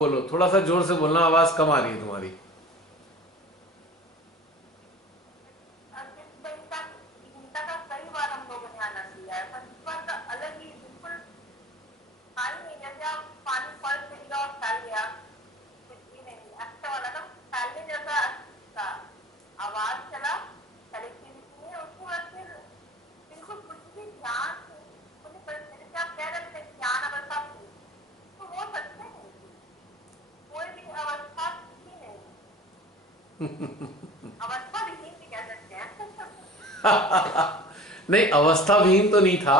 बोलो, थोड़ा सा जोर से बोलना, आवाज कम आ रही है तुम्हारी। गीता का कई बार हम लोगों ने आनंद लिया है, पर इस बार का अलग ही बिल्कुल पानी नहीं, जैसे आप पानी फल से गिरा और फैल गया, कुछ भी नहीं अच्छा वाला था, फैलने जैसा था। आवाज चला, कनेक्टिविटी है, उसके बाद फिर बिल्कुल कुछ भी ध्यान मुझे जैसे आप कह रहे थे ध्यान अवस्था थी, तो वो सच में नहीं थी, कोई भी अवस्था थी नहीं, अवस्था विहीन भी कह सकते हैं। नहीं, अवस्था विहीन तो नहीं था,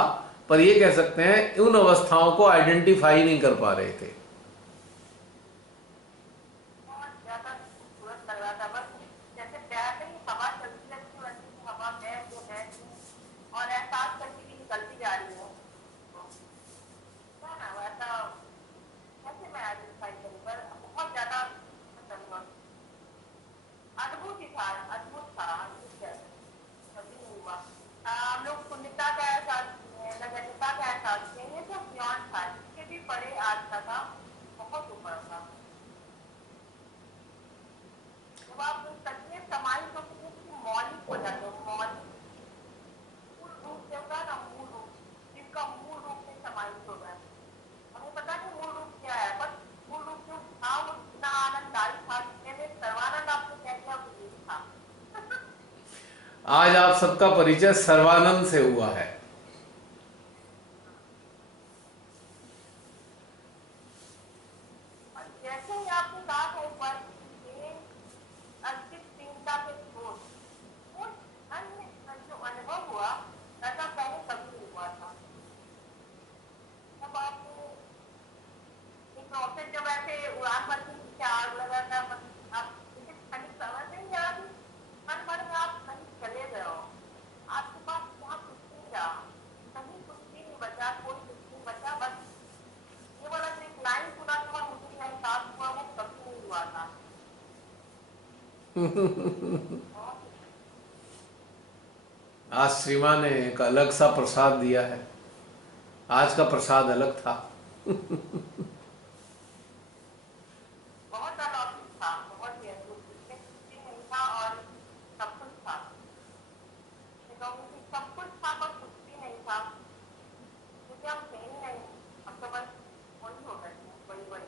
पर ये कह सकते हैं उन अवस्थाओं को आइडेंटिफाई नहीं कर पा रहे थे। बहुत ज्यादा खूबसूरत लग रहा था, बस जैसे पैर में ही हवा चलती रहती वैसे ही हवा मैं और एहसास करके भी निकलती जा रही हूँ, है ना वैसा। कैसे मैं आइडेंटिफाई करूँ, पर बहुत ज्यादा मतलब अद्भुत ही था, अद्भुत था, अद्भुत जैसे कभी नहीं हुआ। हम लोग पुण्यता का एहसास किए, नगण्यता का एहसास किए, ये तो ज्ञान था, इसके भी परे आज का था, बहुत ऊपर था। जब आप सच में समाहित होते हैं तो मौलिक हो जाते हो, मौलिक मूल रूप से होता है ना, मूल रूप जिसका मूल रूप में समाहित हो गया। हमें पता नहीं मूल रूप क्या है, बस मूल रूप जो था वो इतना आनंददायी था, जितने में सर्वानंद आपको कह दिया वो यही था। आज आप सबका परिचय सर्वानंद से हुआ है। और जैसे ही आपने कहा था एक बार कि ये अस्तित्वहीनता के स्रोत, वो अन्य जो अनुभव हुआ ऐसा पहले कभी नहीं हुआ था। तब आपने एक रॉकेट जब ऐसे उड़ान भरती नीचे आग लगा था, आप जैसे ठंडी समझ नहीं आ रही, मन भर में आप कहीं चले गए हो, आपके पास यहाँ कुछ नहीं रहा, कहीं कुछ भी नहीं बचा, कोई कुछ नहीं बचा, बस ये वाला जो एक लाइन सुना था और मुझे जो एहसास हुआ वो कभी नहीं हुआ था। बहुत आज श्रीमान ने एक अलग सा प्रसाद दिया है। आज का प्रसाद अलग था। बहुत अलौकिक था, बहुत ही अद्भुत, जिसमें कुछ भी नहीं था और सब कुछ था। मैं कहूँगी कि सब कुछ था पर कुछ भी नहीं था, क्योंकि हम थे ही नहीं, हम तो बस वही हो गए थे, वही वही।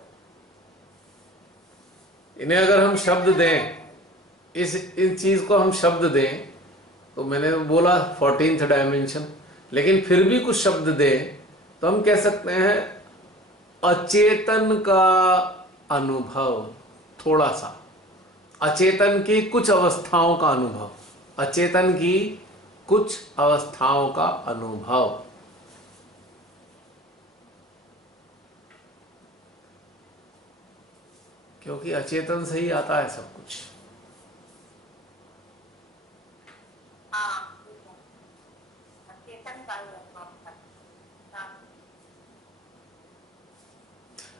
इन्हें अगर हम जैसे शब्द मैंने दें, इस चीज को हम शब्द दें, तो मैंने बोला 14th डायमेंशन, लेकिन फिर भी कुछ शब्द दें तो हम कह सकते हैं अचेतन का अनुभव। थोड़ा सा अचेतन की कुछ अवस्थाओं का अनुभव, अचेतन की कुछ अवस्थाओं का अनुभव। क्योंकि अचेतन से ही आता है सब कुछ। हाँ ठीक है, चेतन का ही अनुभव था। हाँ,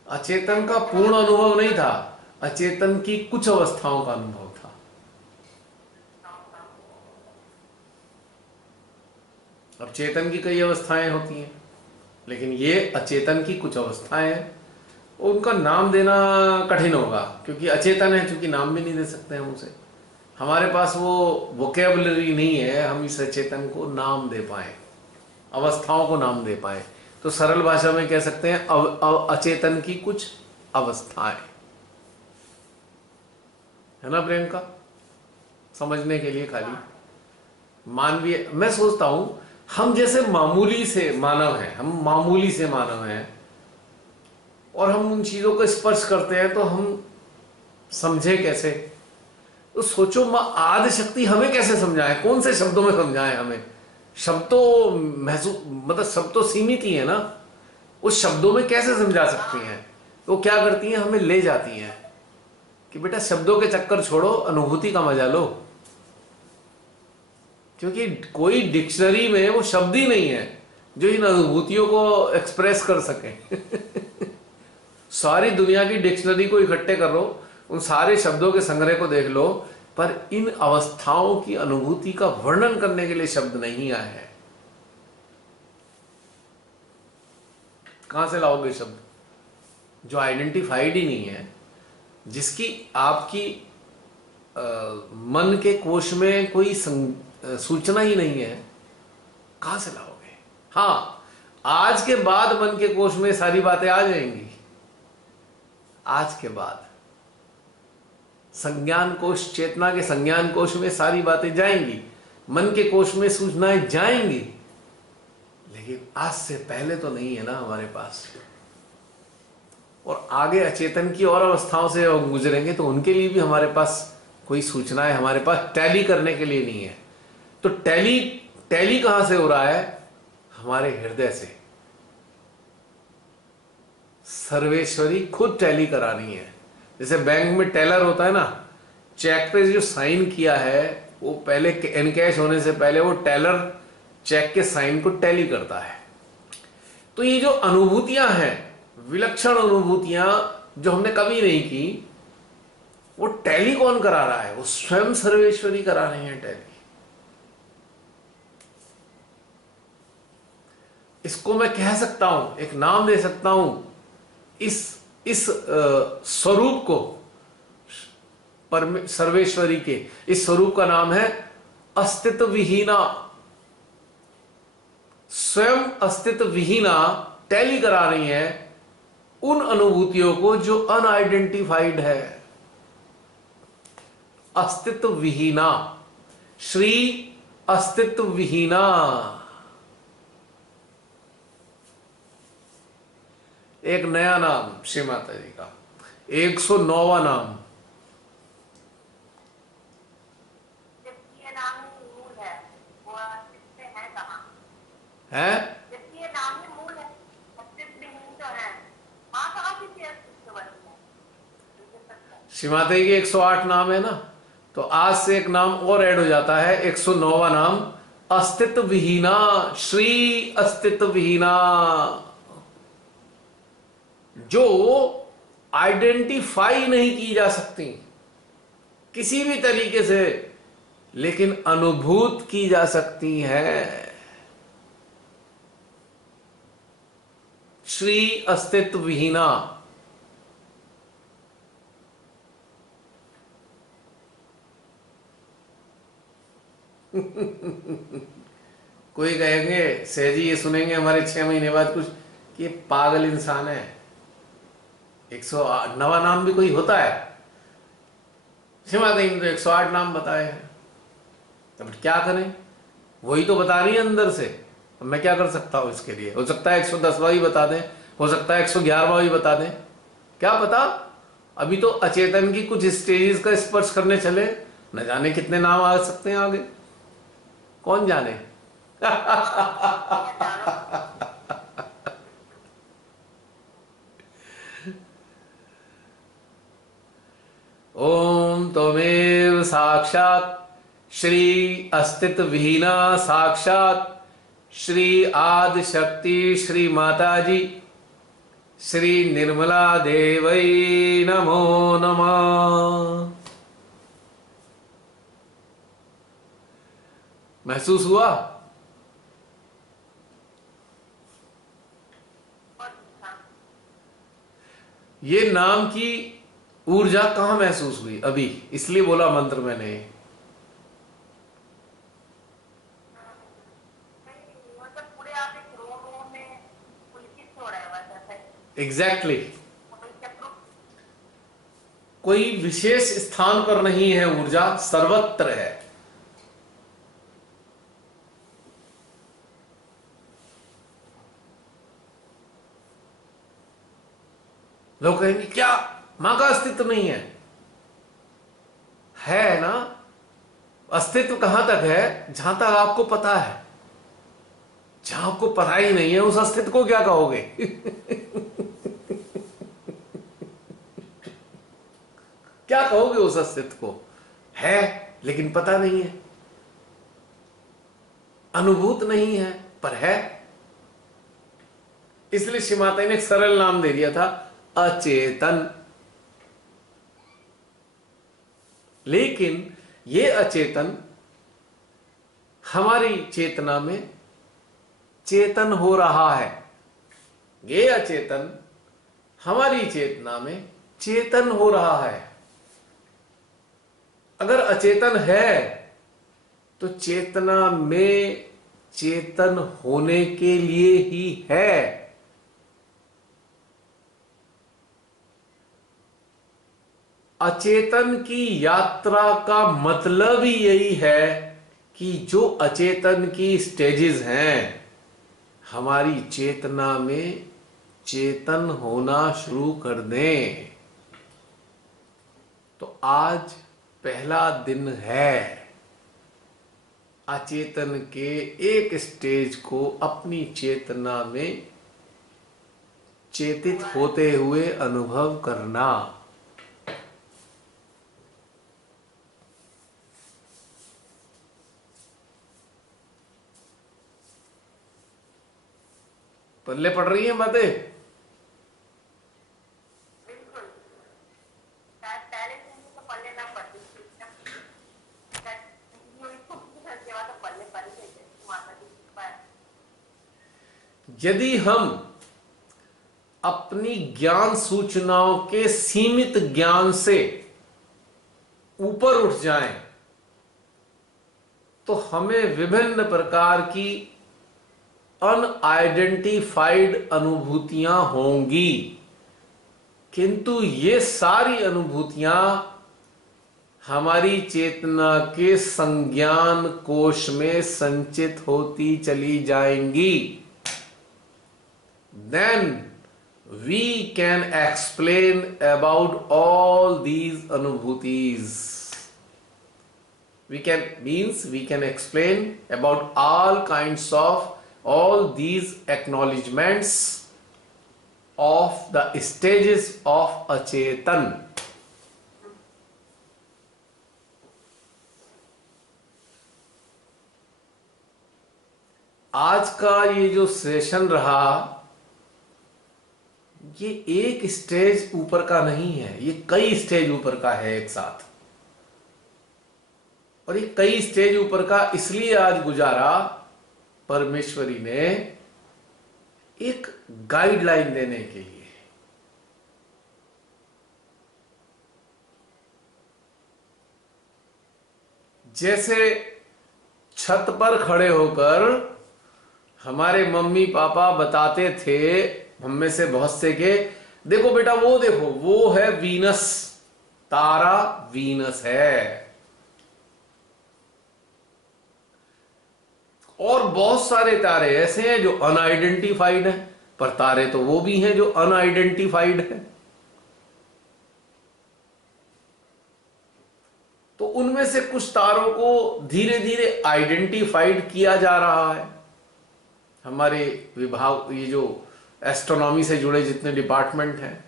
अचेतन का जैसे पूर्ण मैंने अनुभव नहीं था, अचेतन की कुछ अवस्थाओं का अनुभव था। अब चेतन की कई अवस्थाएं होती हैं, लेकिन ये अचेतन की कुछ अवस्थाएं हैं। उनका नाम देना कठिन होगा, क्योंकि अचेतन है, चूंकि नाम भी नहीं दे सकते हम उसे। हमारे पास वो वोकेबलरी नहीं है, हम इस अचेतन को नाम दे पाए, अवस्थाओं को नाम दे पाए। तो सरल भाषा में कह सकते हैं अचेतन की कुछ अवस्थाएं, है ना प्रियंका? समझने के लिए खाली हाँ मानवीय, मैं सोचता हूं हम जैसे मामूली से मानव हैं, हम मामूली से मानव हैं, और हम उन चीजों को स्पर्श करते हैं तो हम समझे कैसे? तो सोचो, आदि शक्ति हमें कैसे समझाए, कौन से शब्दों में समझाए हमें? शब्द तो महसूस, मतलब शब्द तो सीमित ही है ना, उस शब्दों में कैसे समझा सकती हैं? तो क्या करती हैं, हमें ले जाती हैं कि बेटा शब्दों के चक्कर छोड़ो, अनुभूति का मजा लो। क्योंकि कोई डिक्शनरी में वो शब्द ही नहीं है जो इन अनुभूतियों को एक्सप्रेस कर सके। सारी दुनिया की डिक्शनरी को इकट्ठे कर लो, उन सारे शब्दों के संग्रह को देख लो, पर इन अवस्थाओं की अनुभूति का वर्णन करने के लिए शब्द नहीं आए हैं। कहां से लाओगे शब्द? जो आइडेंटिफाइड ही नहीं है, जिसकी आपकी मन के कोश में कोई सूचना ही नहीं है, कहां से लाओगे? हाँ, आज के बाद मन के कोश में सारी बातें आ जाएंगी। आज के बाद संज्ञान कोश, चेतना के संज्ञान कोश में सारी बातें जाएंगी, मन के कोश में सूचनाएं जाएंगी, लेकिन आज से पहले तो नहीं है ना हमारे पास। और आगे अचेतन की और अवस्थाओं से हम गुजरेंगे तो उनके लिए भी हमारे पास कोई सूचनाएं हमारे पास टैली करने के लिए नहीं है। तो टैली कहां से हो रहा है? हमारे हृदय से। सर्वेश्वरी खुद टैली करानी है। जैसे बैंक में टेलर होता है ना, चेक पे जो साइन किया है वो पहले एनकैश होने से पहले वो टेलर चेक के साइन को टैली करता है। तो ये जो अनुभूतियां हैं, विलक्षण अनुभूतियां जो हमने कभी नहीं की, वो टैली कौन करा रहा है? वो स्वयं सर्वेश्वरी करा रही है टैली। इसको मैं कह सकता हूं, एक नाम दे सकता हूं, इस स्वरूप को, सर्वेश्वरी के इस स्वरूप का नाम है अस्तित्व विहीना। स्वयं अस्तित्व विहीना टैली करा रही है उन अनुभूतियों को जो अनआइडेंटिफाइड है। अस्तित्व विहीना, श्री अस्तित्व विहीना। एक नया नाम श्री माता जी का, 109वां नाम। जबकि ये नाम ही मूल है, वो अस्तित्व है कहाँ? है जबकि ये नाम ही मूल है, अस्तित्व नहीं तो है, माँ कहाँ किसी अस्तित्व बनी है? श्री माता जी के 108 नाम है ना, तो आज से एक नाम और ऐड हो जाता है, 109वां नाम अस्तित्व विहीना, श्री अस्तित्व विहीना। जो आइडेंटिफाई नहीं की जा सकती किसी भी तरीके से, लेकिन अनुभूत की जा सकती है। श्री अस्तित्व विहीना। कोई कहेंगे सहजी ये सुनेंगे हमारे 6 महीने बाद कुछ कि ये पागल इंसान है, 109वां नाम भी कोई होता है? सिमा ने तो 108 नाम बताए हैं, तब क्या करें? वही तो बता रही है अंदर से, अब मैं क्या कर सकता हूं इसके लिए? हो सकता है 110वां भी बता दें, हो सकता है 111वां भी बता दें, क्या पता। अभी तो अचेतन की कुछ स्टेजेस का स्पर्श करने चले, न जाने कितने नाम आ सकते हैं आगे, कौन जाने। ओम त्वमेव साक्षात श्री अस्तित्व विहीना, साक्षात श्री आदि शक्ति श्री माता जी, श्री निर्मला देवै नमो नमः। महसूस हुआ? ये नाम की ऊर्जा कहां महसूस हुई अभी? इसलिए बोला मंत्र मैंने। एग्जैक्टली कोई विशेष स्थान पर नहीं है, ऊर्जा सर्वत्र है। लोग कहेंगे क्या मां का अस्तित्व नहीं है? है ना। अस्तित्व कहां तक है? जहां तक आपको पता है। जहां आपको पता ही नहीं है, उस अस्तित्व को क्या कहोगे? क्या कहोगे उस अस्तित्व को? है लेकिन पता नहीं है, अनुभूत नहीं है, पर है। इसलिए श्री माता ने एक सरल नाम दे दिया था, अचेतन। लेकिन ये अचेतन हमारी चेतना में चेतन हो रहा है। ये अचेतन हमारी चेतना में चेतन हो रहा है। अगर अचेतन है तो चेतना में चेतन होने के लिए ही है। अचेतन की यात्रा का मतलब ही यही है कि जो अचेतन की स्टेजेस हैं, हमारी चेतना में चेतन होना शुरू कर दें। तो आज पहला दिन है अचेतन के एक स्टेज को अपनी चेतना में चेतित होते हुए अनुभव करना। पल्ले पड़ रही हैं बातें? बिल्कुल। शायद पहले से मुझे तो पढ़ने ना पड़ती थी। शायद वीडियो इसको करके बाद तो पढ़ने पड़ गए थे माता जी की बात। यदि हम अपनी ज्ञान सूचनाओं के सीमित ज्ञान से ऊपर उठ जाएं, तो हमें विभिन्न प्रकार की अनआइडेंटिफाइड अनुभूतियां होंगी। किंतु ये सारी अनुभूतियां हमारी चेतना के संज्ञान कोश में संचित होती चली जाएंगी। Then we can explain about all these अनुभूतिज। We can explain about all kinds of all these acknowledgements of the stages of अचेतन। आज का ये जो सेशन रहा, ये एक स्टेज ऊपर का नहीं है, ये कई स्टेज ऊपर का है एक साथ। और ये कई स्टेज ऊपर का इसलिए आज गुजारा परमेश्वरी ने एक गाइडलाइन देने के लिए। जैसे छत पर खड़े होकर हमारे मम्मी पापा बताते थे, हम में से बहुत से के, देखो बेटा वो देखो, वो है वीनस, तारा वीनस है। और बहुत सारे तारे ऐसे हैं जो अनआइडेंटिफाइड हैं, पर तारे तो वो भी हैं जो अनआइडेंटिफाइड हैं। तो उनमें से कुछ तारों को धीरे धीरे आइडेंटिफाइड किया जा रहा है। हमारे विभाग, ये जो एस्ट्रोनॉमी से जुड़े जितने डिपार्टमेंट हैं,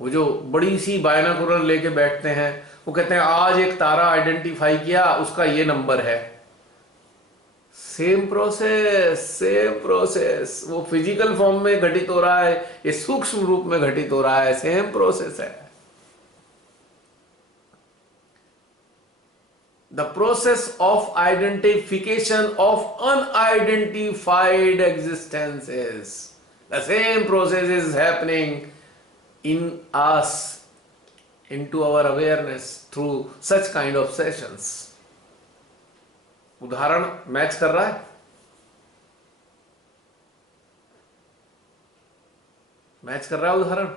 वो जो बड़ी सी बायनाकुलर लेके बैठते हैं, वो कहते हैं आज एक तारा आइडेंटिफाई किया, उसका ये नंबर है। सेम प्रोसेस, वो फिजिकल फॉर्म में घटित हो रहा है, ये सूक्ष्म रूप में घटित हो रहा है, सेम प्रोसेस है। The process of identification of unidentified existences, the same process is happening in us, into our awareness through such kind of sessions. उदाहरण मैच कर रहा है? मैच कर रहा है उदाहरण?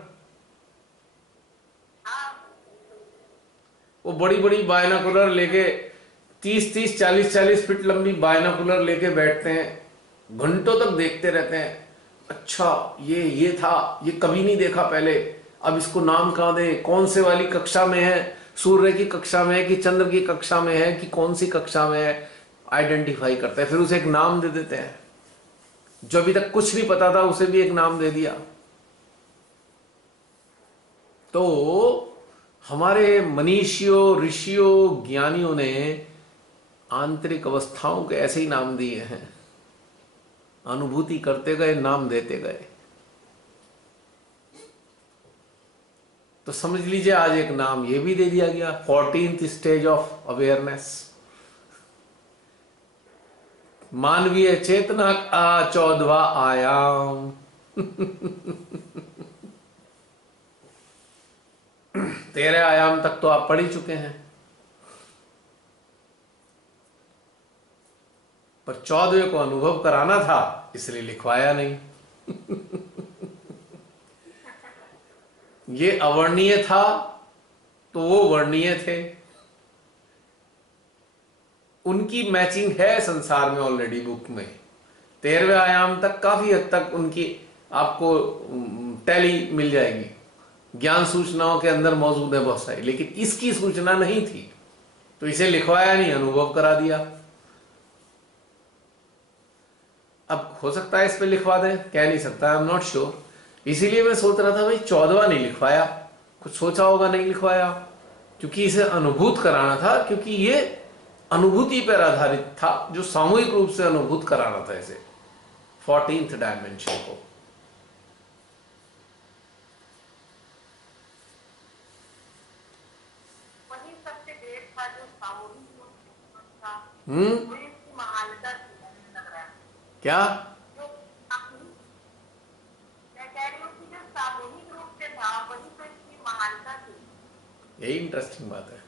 वो बड़ी बड़ी बायनाकुलर लेके 30-30, 40-40 फीट लंबी बायनाकुलर लेके बैठते हैं, घंटों तक देखते रहते हैं। अच्छा ये था, ये कभी नहीं देखा पहले, अब इसको नाम कहाँ दे, कौन से वाली कक्षा में है, सूर्य की कक्षा में है कि चंद्र की कक्षा में है कि कौन सी कक्षा में है, आइडेंटिफाई करते हैं। फिर उसे एक नाम दे देते हैं। जो अभी तक कुछ नहीं पता था उसे भी एक नाम दे दिया। तो हमारे मनीषियों, ऋषियों, ज्ञानियों ने आंतरिक अवस्थाओं के ऐसे ही नाम दिए हैं। अनुभूति करते गए, नाम देते गए। तो समझ लीजिए आज एक नाम ये भी दे दिया गया, 14th स्टेज ऑफ अवेयरनेस, मानवीय चेतना का 14वां आयाम। 13 आयाम तक तो आप पढ़ ही चुके हैं, पर 14वें को अनुभव कराना था, इसलिए लिखवाया नहीं। ये अवर्णीय था तो वो वर्णीय थे, उनकी मैचिंग है संसार में ऑलरेडी बुक में। 13वें आयाम तक काफी हद तक उनकी आपको टैली मिल जाएगी, ज्ञान सूचनाओं के अंदर मौजूद है बहुत सारी, लेकिन इसकी सूचना नहीं थी तो इसे लिखवाया नहीं, अनुभव करा दिया। अब हो सकता है इस पे लिखवा दें, कह नहीं सकता, आई एम नॉट श्योर। इसीलिए मैं सोच रहा था भाई 14वां नहीं लिखवाया, कुछ सोचा होगा नहीं लिखवाया, क्योंकि इसे अनुभूत कराना था, क्योंकि ये अनुभूति पर आधारित था, जो सामूहिक रूप से अनुभूत कराना था इसे, 14th डायमेंशन को। वही सबसे ग्रेट था जो सामूहिक रूप से था, हम्म, वही इसकी महानता थी, मुझे लग रहा है। क्या? जो सामूहिक- मैं कह रही हूँ कि जो सामूहिक रूप से था वही तो इसकी महानता थी। यही इंटरेस्टिंग बात है।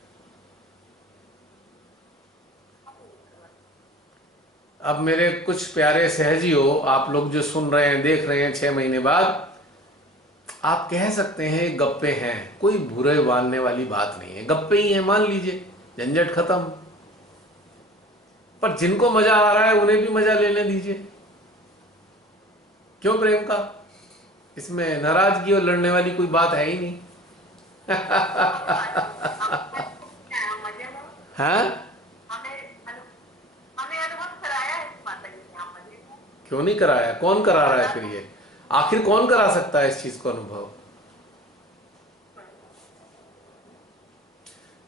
अब मेरे कुछ प्यारे सहजियो, आप लोग जो सुन रहे हैं, देख रहे हैं 6 महीने बाद, आप कह सकते हैं गप्पे हैं, कोई बुरे मानने वाली बात नहीं है, गप्पे ही हैं, मान लीजिए, झंझट खत्म। पर जिनको मजा आ रहा है उन्हें भी मजा लेने दीजिए। क्यों प्रियंका, इसमें नाराजगी और लड़ने वाली कोई बात है ही नहीं। मजे में हाँ, हमें अनुभव कराया है इस माता जी ने, आप मजे में। क्यों नहीं कराया? कौन करा रहा है फिर? ये आखिर कौन करा सकता है इस चीज को अनुभव?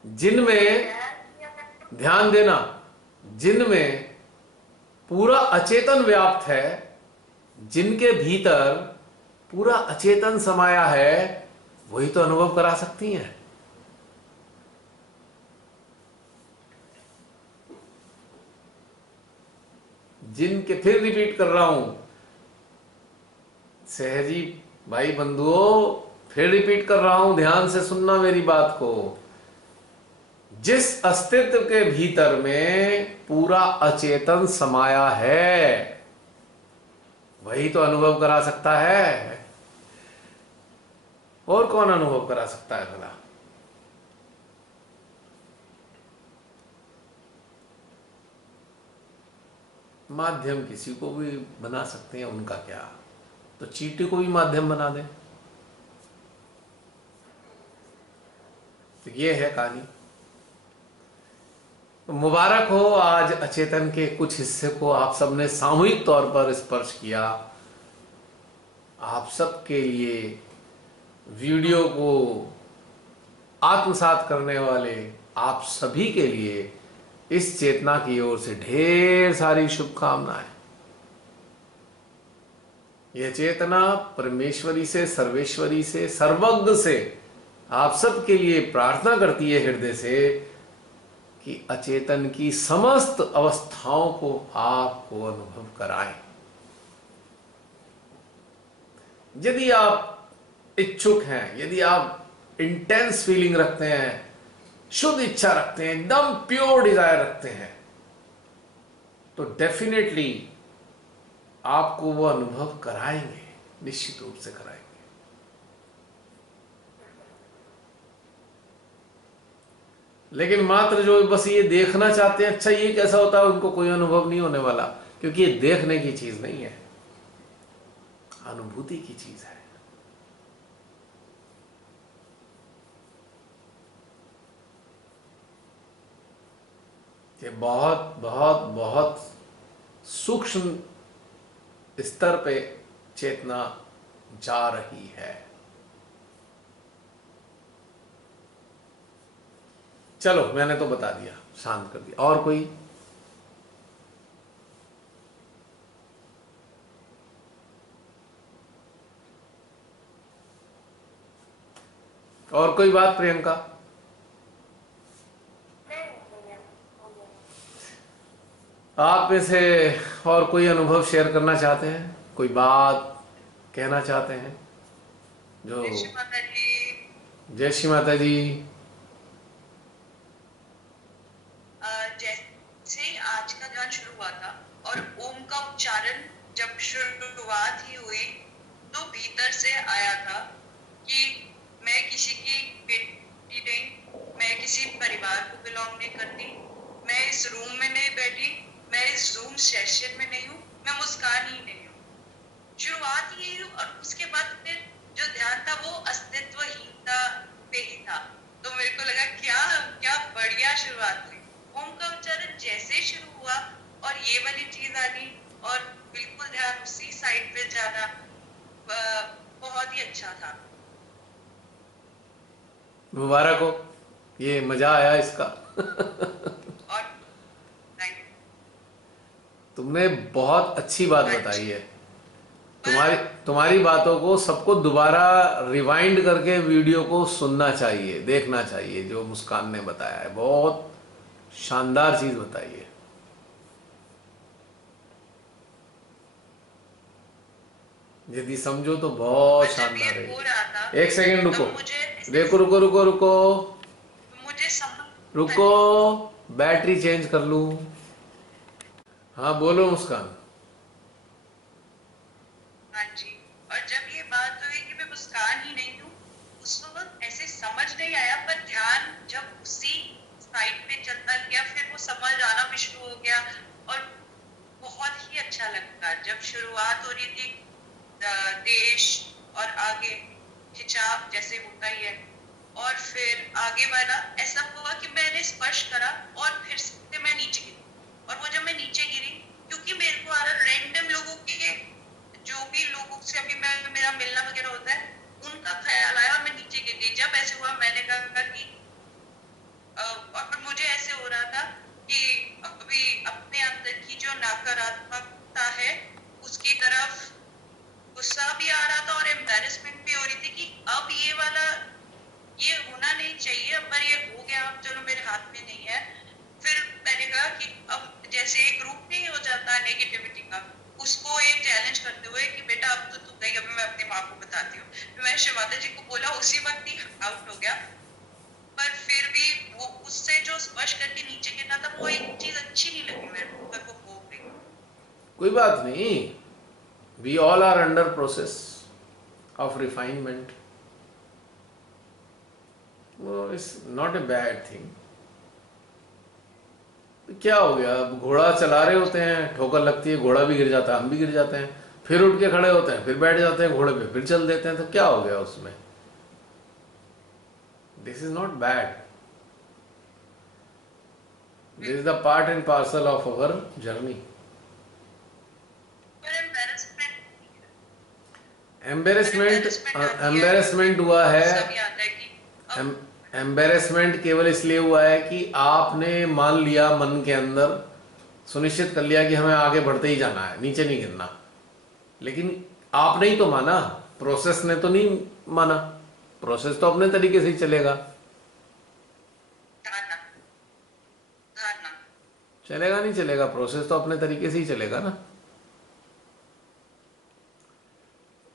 जिनमें, ध्यान देना, जिनमें पूरा अचेतन व्याप्त है, जिनके भीतर पूरा अचेतन समाया है, वही तो अनुभव करा सकती हैं। जिनके, फिर रिपीट कर रहा हूं सहजी भाई बंधुओं, फिर रिपीट कर रहा हूं, ध्यान से सुनना मेरी बात को। जिस अस्तित्व के भीतर में पूरा अचेतन समाया है, वही तो अनुभव करा सकता है। और कौन अनुभव करा सकता है भला? माध्यम किसी को भी बना सकते हैं, उनका क्या, तो चींटी को भी माध्यम बना दें। तो ये है कहानी। तो मुबारक हो, आज अचेतन के कुछ हिस्से को आप सबने सामूहिक तौर पर स्पर्श किया। आप सबके लिए वीडियो को आत्मसात करने वाले आप सभी के लिए इस चेतना की ओर से ढेर सारी शुभकामनाएं। यह चेतना परमेश्वरी से, सर्वेश्वरी से, सर्वज्ञ से आप सबके लिए प्रार्थना करती है हृदय से कि अचेतन की समस्त अवस्थाओं को आपको अनुभव कराएं। यदि आप इच्छुक हैं, यदि आप इंटेंस फीलिंग रखते हैं, शुद्ध इच्छा रखते हैं, एकदम प्योर डिजायर रखते हैं, तो डेफिनेटली आपको वो अनुभव कराएंगे, निश्चित रूप से कराएंगे। लेकिन मात्र जो बस ये देखना चाहते हैं, अच्छा ये कैसा होता है, उनको कोई अनुभव नहीं होने वाला, क्योंकि ये देखने की चीज नहीं है, अनुभूति की चीज है। ये बहुत बहुत बहुत सूक्ष्म स्तर पे चेतना जा रही है। चलो, मैंने तो बता दिया, शांत कर दिया। और कोई? और कोई बात प्रियंका? आप में से और कोई अनुभव शेयर करना चाहते हैं, कोई बात कहना चाहते हैं जो? जय श्री माता जी। जैसे ही आज का ध्यान शुरू हुआ था और ओम का उच्चारण जब शुरुआत ही हुई तो भीतर से आया था कि मैं किसी की बेटी नहीं, मैं किसी परिवार को बिलोंग नहीं करती, मैं इस रूम में नहीं बैठी, मैं इस जूम सेशन में नहीं हूँ, मैं मुस्कान ही नहीं हूँ। शुरुआत ही यही, और उसके बाद फिर जो ध्यान था वो अस्तित्वहीनता पे ही था। तो मेरे को लगा क्या क्या बढ़िया शुरुआत हुई। ओम का उच्चारण जैसे शुरू हुआ और ये वाली चीज आ गई और बिल्कुल ध्यान उसी साइड पे जाना, बहुत ही अच्छा था। मुबारक हो, ये मजा आया इसका। और तुमने बहुत अच्छी बात हाँ बताई जी। है। तुम्हारी बातों को सबको दोबारा रिवाइंड करके वीडियो को सुनना चाहिए, देखना चाहिए। जो मुस्कान ने बताया है बहुत शानदार चीज बताई है। यदि समझो तो बहुत और जब ये शानदार हो है। रहा था एक सेकेंड रुको, तब मुझे देखो, रुको रुको रुको मुझे समझ, रुको, बैटरी चेंज कर लूं। हाँ बोलो मुस्कान। हाँ जी। और जब ये बात हुई कि मैं मुस्कान ही नहीं हूँ, उस वक्त ऐसे समझ नहीं आया, पर ध्यान जब उसी साइड पे चलता गया फिर वो समझ आना भी शुरू हो गया और बहुत ही अच्छा लगा। जब शुरुआत हो रही थी देश और आगे खिंचाव जैसे होता ही है, और फिर आगे वाला ऐसा हुआ कि मैंने स्पर्श करा और फिर से मैं नीचे गिरी। और वो जब मैं नीचे गिरी, क्योंकि मेरे को आ रहा रैंडम लोगों के, जो भी लोगों से अभी मेरा मिलना वगैरह होता है, उनका ख्याल आया और मैं नीचे गिर गई। जब ऐसे हुआ मैंने कहा कि और मुझे ऐसे हो रहा था कि अभी अपने अंदर की जो नकारात्मकता है उसकी तरफ गुस्सा भी आ रहा था और एम्बैरेसमेंट भी हो रही थी कि अब ये वाला ये होना नहीं चाहिए, पर ये हो गया, अब चलो मेरे हाथ में नहीं है। फिर मैंने कहा कि अब जैसे एक ग्रुप नहीं हो जाता नेगेटिविटी का, उसको एक चैलेंज करते हुए कि बेटा अब तो तू गई, अब मैं अपनी माँ को बताती हूँ। तो मैंने शिव माता जी को बोला, उसी वक्त ही आउट हो गया। पर फिर भी वो उससे जो स्पर्श करके नीचे गिरना था वो एक चीज अच्छी नहीं लगी मेरे को, पर वो हो गई। कोई बात नहीं, we all are under process of refinement. वो is not a bad thing. क्या हो गया, अब घोड़ा चला रहे होते हैं, ठोकर लगती है, घोड़ा भी गिर जाता है, हम भी गिर जाते हैं, फिर उठ के खड़े होते हैं, फिर बैठ जाते हैं घोड़े पे, फिर चल देते हैं, तो क्या हो गया उसमें? This is not bad, this is the part and parcel of our journey. Embarrassment हुआ है, एम्बेरसमेंट केवल इसलिए हुआ है कि आपने मान लिया, मन के अंदर सुनिश्चित कर लिया कि हमें आगे बढ़ते ही जाना है, नीचे नहीं गिरना। लेकिन आपने ही तो माना, प्रोसेस ने तो नहीं माना। प्रोसेस तो अपने तरीके से ही चलेगा। चलेगा नहीं चलेगा, प्रोसेस तो अपने तरीके से ही चलेगा ना।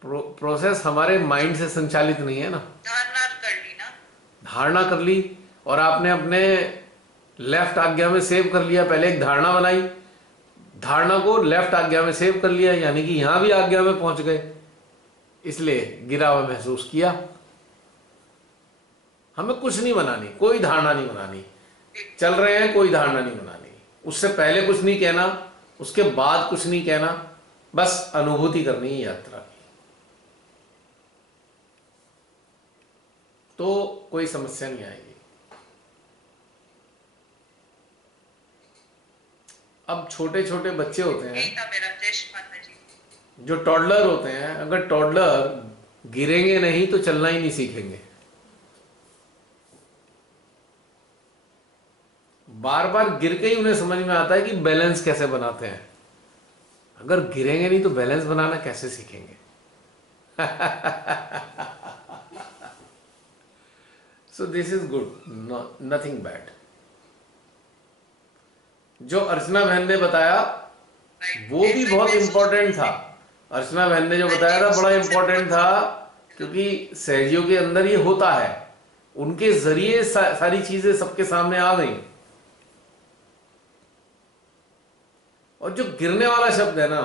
प्रोसेस हमारे माइंड से संचालित नहीं है ना। धारणा कर ली और आपने अपने लेफ्ट आज्ञा में सेव कर लिया। पहले एक धारणा बनाई, धारणा को लेफ्ट आज्ञा में सेव कर लिया, यानी कि यहां भी आज्ञा में पहुंच गए, इसलिए गिरा हुआ महसूस किया। हमें कुछ नहीं बनानी, कोई धारणा नहीं बनानी। चल रहे हैं, कोई धारणा नहीं बनानी। उससे पहले कुछ नहीं कहना, उसके बाद कुछ नहीं कहना, बस अनुभूति करनी है यात्रा की, तो कोई समस्या नहीं आएगी। अब छोटे छोटे बच्चे होते हैं जो टॉडलर होते हैं, अगर टॉडलर गिरेंगे नहीं तो चलना ही नहीं सीखेंगे। बार बार गिर के ही उन्हें समझ में आता है कि बैलेंस कैसे बनाते हैं। अगर गिरेंगे नहीं तो बैलेंस बनाना कैसे सीखेंगे? So this is good, nothing bad. जो अर्चना बहन ने बताया वो भी बहुत इंपॉर्टेंट था। अर्चना बहन ने जो बताया था बड़ा इंपॉर्टेंट था, क्योंकि सहजियों के अंदर ये होता है उनके जरिए सारी चीजें सबके सामने आ गई। और जो गिरने वाला शब्द है ना,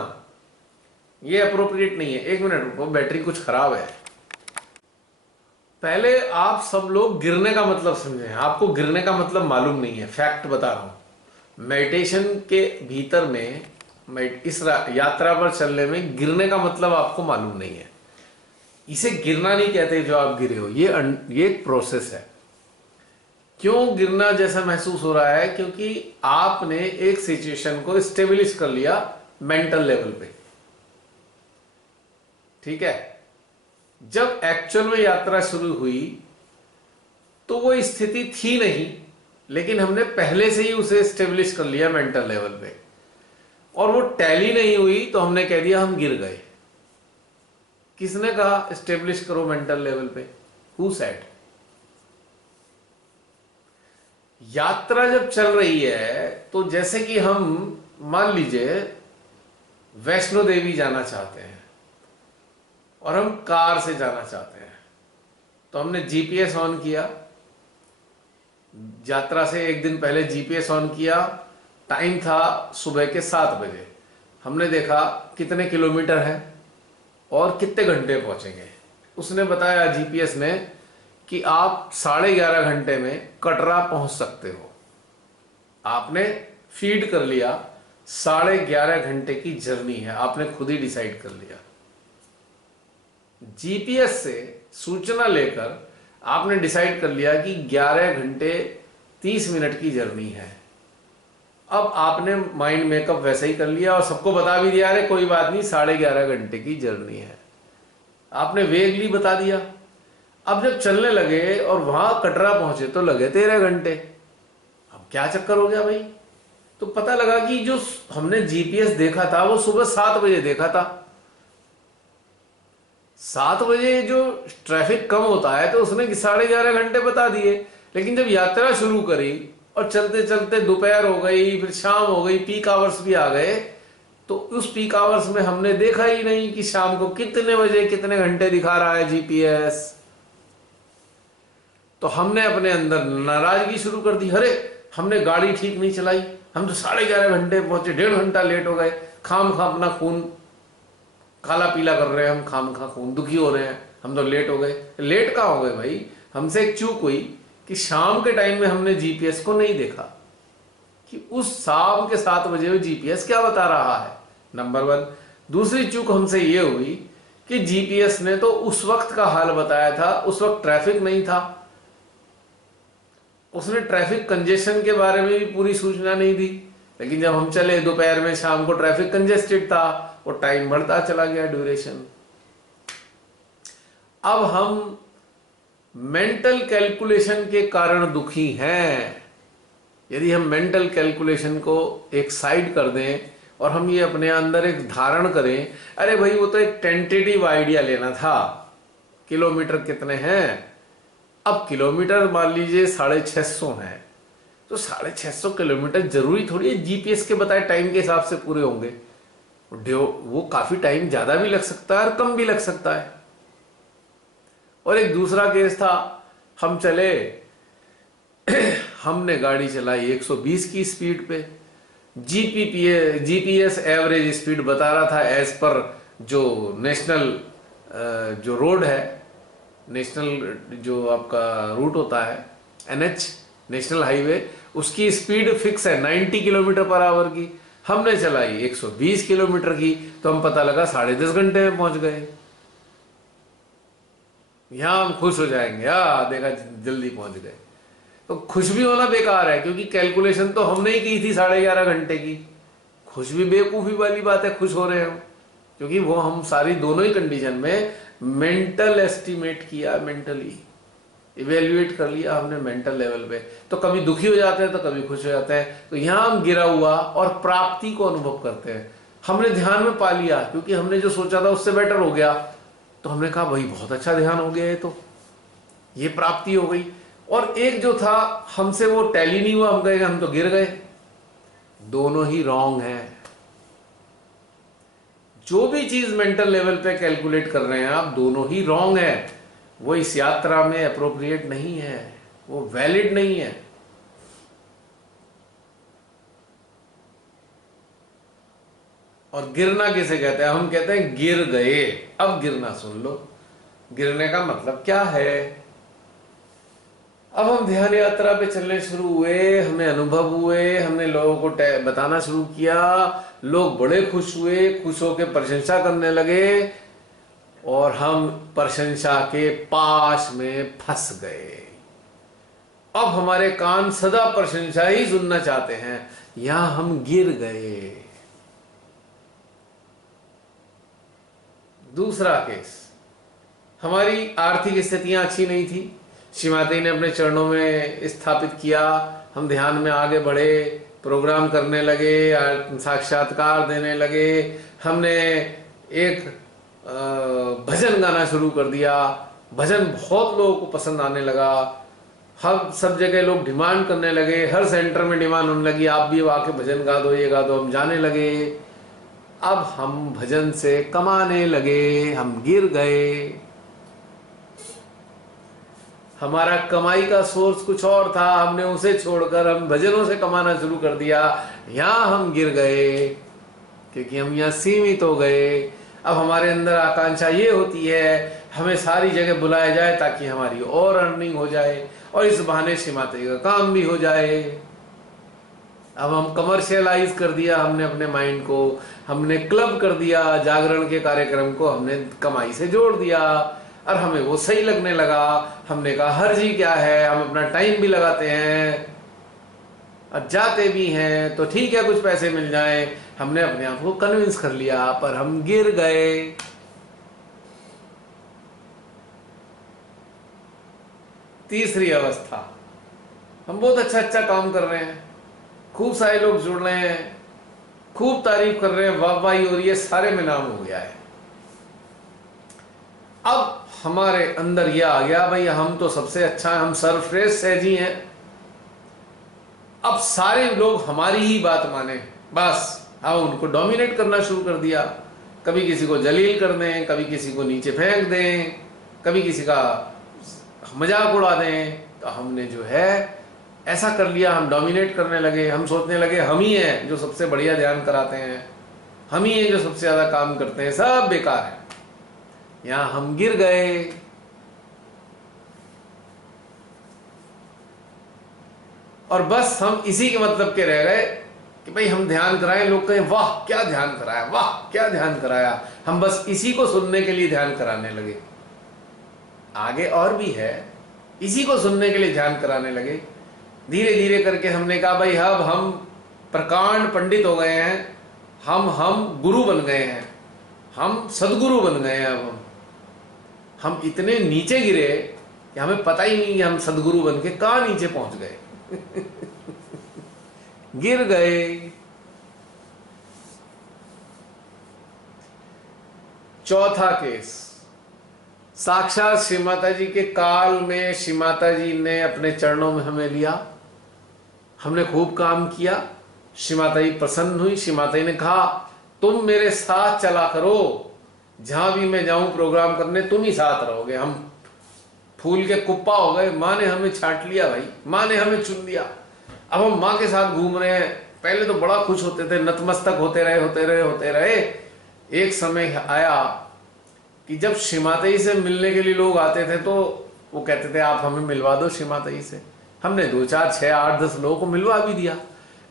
ये अप्रोप्रिएट नहीं है। एक मिनट रुको, बैटरी कुछ खराब है। पहले आप सब लोग गिरने का मतलब समझें। आपको गिरने का मतलब मालूम नहीं है, फैक्ट बता रहा हूं। मेडिटेशन के भीतर में, इस यात्रा पर चलने में गिरने का मतलब आपको मालूम नहीं है। इसे गिरना नहीं कहते जो आप गिरे हो, ये एक प्रोसेस है। क्यों गिरना जैसा महसूस हो रहा है? क्योंकि आपने एक सिचुएशन को स्टेबलिश कर लिया मेंटल लेवल पे, ठीक है। जब एक्चुअल में यात्रा शुरू हुई तो वो स्थिति थी नहीं, लेकिन हमने पहले से ही उसे स्टेबलिश कर लिया मेंटल लेवल पे, और वो टैली नहीं हुई तो हमने कह दिया हम गिर गए। किसने कहा स्टेब्लिश करो मेंटल लेवल पे? Who said? यात्रा जब चल रही है तो जैसे कि हम मान लीजिए वैष्णो देवी जाना चाहते हैं और हम कार से जाना चाहते हैं, तो हमने जीपीएस ऑन किया। यात्रा से एक दिन पहले जीपीएस ऑन किया। टाइम था सुबह के 7 बजे। हमने देखा कितने किलोमीटर है और कितने घंटे पहुंचेंगे। उसने बताया, जीपीएस ने, कि आप 11.5 घंटे में कटरा पहुंच सकते हो। आपने फीड कर लिया, 11.5 घंटे की जर्नी है, आपने खुद ही डिसाइड कर लिया। जीपीएस से सूचना लेकर आपने डिसाइड कर लिया कि 11 घंटे 30 मिनट की जर्नी है। अब आपने माइंड मेकअप वैसे ही कर लिया और सबको बता भी दिया, अरे कोई बात नहीं 11.5 घंटे की जर्नी है। आपने वेगली बता दिया। अब जब चलने लगे और वहां कटरा पहुंचे तो लगे 13 घंटे। अब क्या चक्कर हो गया भाई? तो पता लगा कि जो हमने जीपीएस देखा था वो सुबह 7 बजे देखा था। 7 बजे जो ट्रैफिक कम होता है तो उसने 11.5 घंटे बता दिए। लेकिन जब यात्रा शुरू करी और चलते चलते दोपहर हो गई, फिर शाम हो गई, पीक आवर्स भी आ गए, तो उस पीक आवर्स में हमने देखा ही नहीं कि शाम को कितने बजे कितने घंटे दिखा रहा है जीपीएस। तो हमने अपने अंदर नाराजगी शुरू कर दी, अरे हमने गाड़ी ठीक नहीं चलाई, हम तो 11.5 घंटे पहुंचे, 1.5 घंटा लेट हो गए, खाम खा अपना खून काला पीला कर रहे हैं, हम खाम खा खून दुखी हो रहे हैं, हम तो लेट हो गए। लेट कहाँ हो गए भाई? हमसे एक चूक हुई कि शाम के टाइम में हमने जीपीएस को नहीं देखा कि उस शाम के 7 बजे में जीपीएस क्या बता रहा है, नंबर 1। दूसरी चूक हमसे ये हुई कि जीपीएस ने तो उस वक्त का हाल बताया था, उस वक्त ट्रैफिक नहीं था। उसने ट्रैफिक कंजेशन के बारे में भी पूरी सूचना नहीं दी। लेकिन जब हम चले दोपहर में, शाम को ट्रैफिक कंजेस्टेड था और टाइम बढ़ता चला गया, ड्यूरेशन। अब हम मेंटल कैलकुलेशन के कारण दुखी हैं। यदि हम मेंटल कैलकुलेशन को एक साइड कर दें और हम ये अपने अंदर एक धारण करें, अरे भाई वो तो एक टेंटेटिव आइडिया लेना था, किलोमीटर कितने हैं। अब किलोमीटर मान लीजिए 650 है, तो 650 किलोमीटर जरूरी थोड़ी है जीपीएस के बताए टाइम के हिसाब से पूरे होंगे। वो काफी टाइम ज्यादा भी लग सकता है और कम भी लग सकता है। और एक दूसरा केस था, हम चले हमने गाड़ी चलाई 120 की स्पीड पे, जीपीएस एवरेज स्पीड बता रहा था एज पर जो नेशनल जो रोड है, नेशनल जो आपका रूट होता है एनएच, नेशनल हाईवे, उसकी स्पीड फिक्स है 90 किलोमीटर पर आवर की। हमने चलाई 120 किलोमीटर की, तो हम पता लगा 10.5 घंटे में पहुंच गए। यहां हम खुश हो जाएंगे, देखा जल्दी पहुंच गए। तो खुश भी होना बेकार है, क्योंकि कैलकुलेशन तो हमने ही की थी 11.5 घंटे की। खुश भी बेवकूफी वाली बात है, खुश हो रहे हो, क्योंकि वो हम सारी दोनों ही कंडीशन में मेंटल एस्टिमेट किया, मेंटली इवेल्युएट कर लिया हमने मेंटल लेवल पे। तो कभी दुखी हो जाते हैं तो कभी खुश हो जाते हैं। तो यहां हम गिरा हुआ और प्राप्ति को अनुभव करते हैं। हमने ध्यान में पा लिया, क्योंकि हमने जो सोचा था उससे बेटर हो गया, तो हमने कहा भाई बहुत अच्छा ध्यान हो गया है, तो ये प्राप्ति हो गई। और एक जो था हमसे वो टैली नहीं हुआ, हम गए, हम तो गिर गए। दोनों ही रॉन्ग है। जो भी चीज मेंटल लेवल पे कैलकुलेट कर रहे हैं आप, दोनों ही रॉन्ग है। वो इस यात्रा में अप्रोप्रिएट नहीं है, वो वैलिड नहीं है। और गिरना किसे कहते हैं? हम कहते हैं गिर गए। अब गिरना सुन लो, गिरने का मतलब क्या है। अब हम ध्यान यात्रा पे चलने शुरू हुए, हमें अनुभव हुए, हमने लोगों को बताना शुरू किया, लोग बड़े खुश हुए, खुश होकर प्रशंसा करने लगे और हम प्रशंसा के पाश में फंस गए। अब हमारे कान सदा प्रशंसा ही सुनना चाहते हैं, यहां हम गिर गए। दूसरा केस, हमारी आर्थिक स्थितियां अच्छी नहीं थी, श्रीमाता ने अपने चरणों में स्थापित किया, हम ध्यान में आगे बढ़े, प्रोग्राम करने लगे, साक्षात्कार देने लगे, हमने एक भजन गाना शुरू कर दिया, भजन बहुत लोगों को पसंद आने लगा, हर सब जगह लोग डिमांड करने लगे, हर सेंटर में डिमांड होने लगी, आप भी आके भजन गा दो, ये गा दो, हम जाने लगे। अब हम भजन से कमाने लगे, हम गिर गए। हमारा कमाई का सोर्स कुछ और था, हमने उसे छोड़कर हम भजनों से कमाना शुरू कर दिया, यहां हम गिर गए क्योंकि हम यहां सीमित हो गए। अब हमारे अंदर आकांक्षा ये होती है हमें सारी जगह बुलाया जाए ताकि हमारी और अर्निंग हो जाए और इस बहाने श्री माता जी का काम भी हो जाए। अब हम कमर्शियलाइज कर दिया हमने अपने माइंड को, हमने क्लब कर दिया, जागरण के कार्यक्रम को हमने कमाई से जोड़ दिया और हमें वो सही लगने लगा। हमने कहा हर्ज ही क्या है, हम अपना टाइम भी लगाते हैं और जाते भी हैं तो ठीक है, कुछ पैसे मिल जाएं। हमने अपने आप को कन्विंस कर लिया, पर हम गिर गए। तीसरी अवस्था, हम बहुत अच्छा अच्छा काम कर रहे हैं, खूब सारे लोग जुड़ रहे हैं, खूब तारीफ कर रहे हैं, वाहवाही हो रही है, सारे में नाम हो गया है। अब हमारे अंदर यह आ गया भाई हम तो सबसे अच्छा है, हम सर्वश्रेष्ठ सहजी हैं, अब सारे लोग हमारी ही बात माने, बस हम उनको डोमिनेट करना शुरू कर दिया। कभी किसी को जलील कर दें, कभी किसी को नीचे फेंक दें, कभी किसी का मजाक उड़ा दें। तो हमने जो है ऐसा कर लिया, हम डोमिनेट करने लगे, हम सोचने लगे हम ही हैं जो सबसे बढ़िया ध्यान कराते हैं, हम ही हैं जो सबसे ज्यादा काम करते हैं, सब बेकार है। यहां हम गिर गए। और बस हम इसी के मतलब के रह गए कि भाई हम ध्यान कराएं, लोग कहें वाह क्या ध्यान कराया, वाह क्या ध्यान कराया, हम बस इसी को सुनने के लिए ध्यान कराने लगे। आगे और भी है, इसी को सुनने के लिए ध्यान कराने लगे। धीरे धीरे करके हमने कहा भाई अब हम प्रकांड पंडित हो गए हैं, हम गुरु बन गए हैं, हम सदगुरु बन गए हैं। अब हम इतने नीचे गिरे कि हमें पता ही नहीं कि हम सदगुरु बन के कहां नीचे पहुंच गए। गिर गए। चौथा केस, साक्षात श्री माता जी के काल में श्री माता जी ने अपने चरणों में हमें लिया, हमने खूब काम किया, श्री माता जी प्रसन्न हुई। श्री माता जी ने कहा तुम मेरे साथ चला करो, जहां भी मैं जाऊं प्रोग्राम करने तुम ही साथ रहोगे। हम फूल के कुप्पा हो गए, माँ ने हमें छांट लिया भाई, माँ ने हमें चुन लिया। अब हम माँ के साथ घूम रहे हैं। पहले तो बड़ा खुश होते थे, नतमस्तक होते रहे। एक समय आया कि जब श्री माता जी से मिलने के लिए लोग आते थे तो वो कहते थे आप हमें मिलवा दो श्री माता जी से। हमने 2, 4, 6, 8, 10 लोगों को मिलवा भी दिया।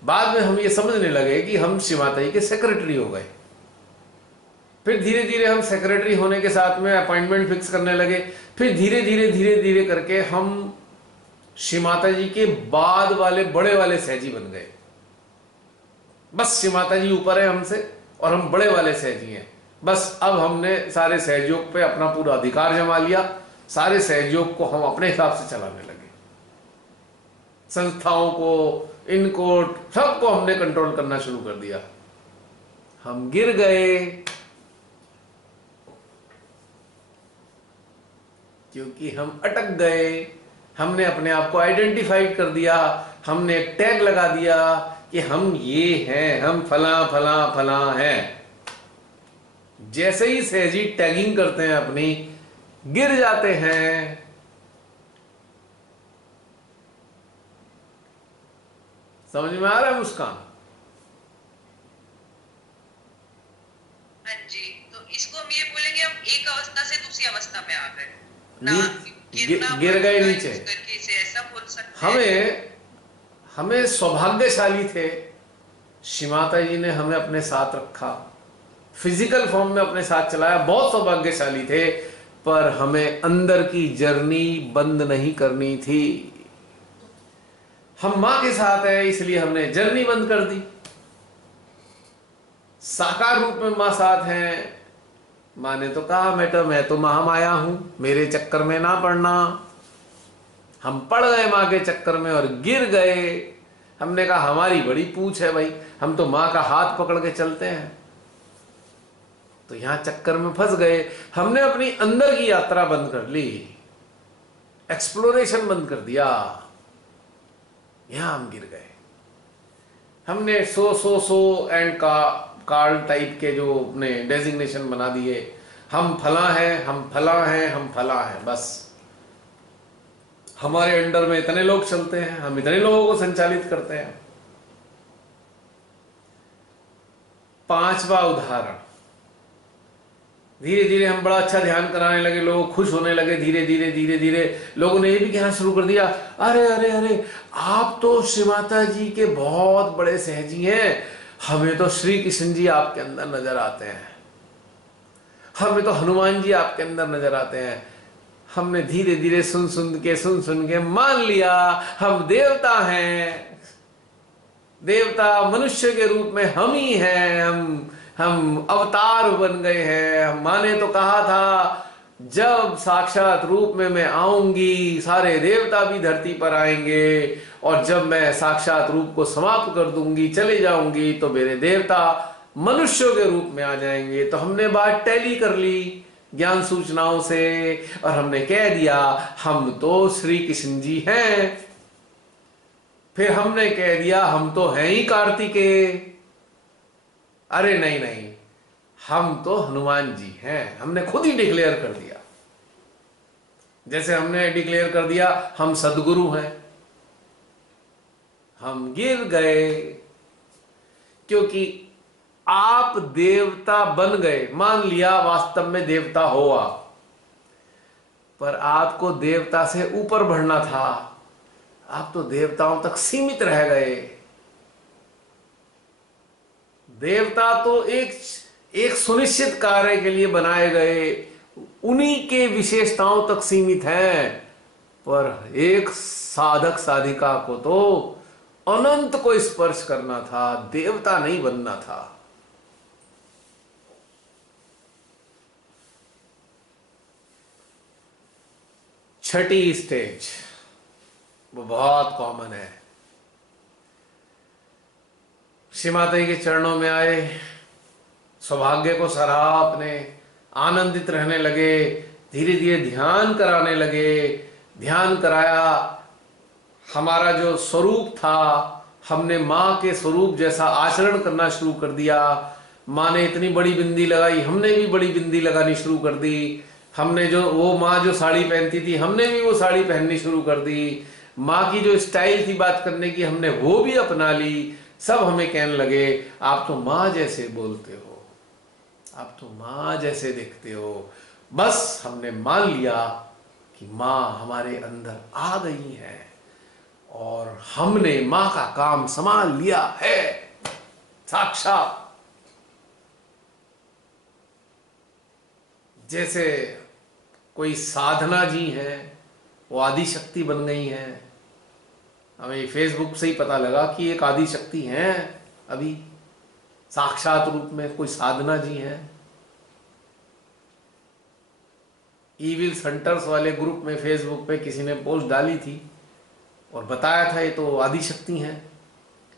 बाद में हम ये समझने लगे कि हम श्री माता जी के सेक्रेटरी हो गए। फिर धीरे धीरे हम सेक्रेटरी होने के साथ में अपॉइंटमेंट फिक्स करने लगे। फिर धीरे धीरे करके हम श्री माता जी के बाद वाले बड़े वाले सहजी बन गए। बस श्री माता जी ऊपर है हमसे और हम बड़े वाले सहजी हैं। बस अब हमने सारे सहयोग पे अपना पूरा अधिकार जमा लिया, सारे सहयोग को हम अपने हिसाब से चलाने लगे। संस्थाओं को, इनको सबको हमने कंट्रोल करना शुरू कर दिया। हम गिर गए क्योंकि हम अटक गए। हमने अपने आप को आइडेंटिफाइड कर दिया, हमने एक टैग लगा दिया कि हम ये हैं, हम फला फला फला हैं। जैसे ही सहजी टैगिंग करते हैं अपनी, गिर जाते हैं। समझ में आ रहा है मुस्कान? हाँ जी, तो इसको हम ये बोलेंगे हम एक अवस्था से दूसरी अवस्था में आ गए ना, गिरना गिर गए का नीचे। यूज करके इसे ऐसा बोल सकते हैं। हमें सौभाग्यशाली थे, श्री माता जी ने हमें अपने साथ रखा, फिजिकल फॉर्म में अपने साथ चलाया, बहुत सौभाग्यशाली थे। पर हमें अंदर की जर्नी बंद नहीं करनी थी। हम मां के साथ है इसलिए हमने जर्नी बंद कर दी। साकार रूप में मां साथ है। मां ने तो कहा मैं तो महामाया हूं, मेरे चक्कर में ना पड़ना। हम पड़ गए मां के चक्कर में और गिर गए। हमने कहा हमारी बड़ी पूछ है भाई, हम तो मां का हाथ पकड़ के चलते हैं। तो यहां चक्कर में फंस गए। हमने अपनी अंदर की यात्रा बंद कर ली, एक्सप्लोरेशन बंद कर दिया, यहां हम गिर गए। हमने सो एंड का कार्ड टाइप के जो अपने डेजिग्नेशन बना दिए, हम फला हैं, हम फला हैं, हम फला हैं। बस हमारे अंडर में इतने लोग चलते हैं, हम इतने लोगों को संचालित करते हैं। पांचवा उदाहरण, धीरे धीरे हम बड़ा अच्छा ध्यान कराने लगे, लोग खुश होने लगे। धीरे धीरे धीरे धीरे लोगों ने ये भी कहना शुरू कर दिया, अरे अरे अरे आप तो श्री माता जी के बहुत बड़े सहजी हैं, हमें तो श्री कृष्ण जी आपके अंदर नजर आते हैं, हमें तो हनुमान जी आपके अंदर नजर आते हैं। हमने धीरे धीरे सुन सुन के मान लिया हम देवता हैं। देवता मनुष्य के रूप में हम ही हैं, हम अवतार बन गए हैं। मां ने तो कहा था जब साक्षात रूप में मैं आऊंगी सारे देवता भी धरती पर आएंगे, और जब मैं साक्षात रूप को समाप्त कर दूंगी, चले जाऊंगी, तो मेरे देवता मनुष्यों के रूप में आ जाएंगे। तो हमने बात टैली कर ली ज्ञान सूचनाओं से, और हमने कह दिया हम तो श्री कृष्ण जी हैं। फिर हमने कह दिया हम तो हैं ही कार्तिकेय। अरे नहीं नहीं, हम तो हनुमान जी हैं। हमने खुद ही डिक्लेयर कर दिया। जैसे हमने डिक्लेयर कर दिया हम सदगुरु हैं। हम गिर गए क्योंकि आप देवता बन गए। मान लिया वास्तव में देवता हो आप, पर आपको देवता से ऊपर बढ़ना था। आप तो देवताओं तक सीमित रह गए। देवता तो एक सुनिश्चित कार्य के लिए बनाए गए, उन्हीं के विशेषताओं तक सीमित हैं। पर एक साधक साधिका को तो अनंत को स्पर्श करना था, देवता नहीं बनना था। छठी स्टेज वो बहुत कॉमन है। श्री माता जी के चरणों में आए, सौभाग्य को सराहा, अपने आनंदित रहने लगे, धीरे धीरे ध्यान कराने लगे। ध्यान कराया, हमारा जो स्वरूप था, हमने मां के स्वरूप जैसा आचरण करना शुरू कर दिया। मां ने इतनी बड़ी बिंदी लगाई, हमने भी बड़ी बिंदी लगानी शुरू कर दी। हमने जो वो मां जो साड़ी पहनती थी, हमने भी वो साड़ी पहननी शुरू कर दी। मां की जो स्टाइल थी बात करने की, हमने वो भी अपना ली। सब हमें कहने लगे आप तो मां जैसे बोलते हो, आप तो मां जैसे दिखते हो। बस हमने मान लिया कि मां हमारे अंदर आ गई है और हमने मां का काम संभाल लिया है साक्षात। जैसे कोई साधना जी है, वो आदि शक्ति बन गई हैं। हमें फेसबुक से ही पता लगा कि एक आदि शक्ति हैं अभी साक्षात रूप में, कोई साधना जी हैं। ईविल हंटर्स वाले ग्रुप में फेसबुक पे किसी ने पोस्ट डाली थी और बताया था ये तो आदि शक्ति हैं,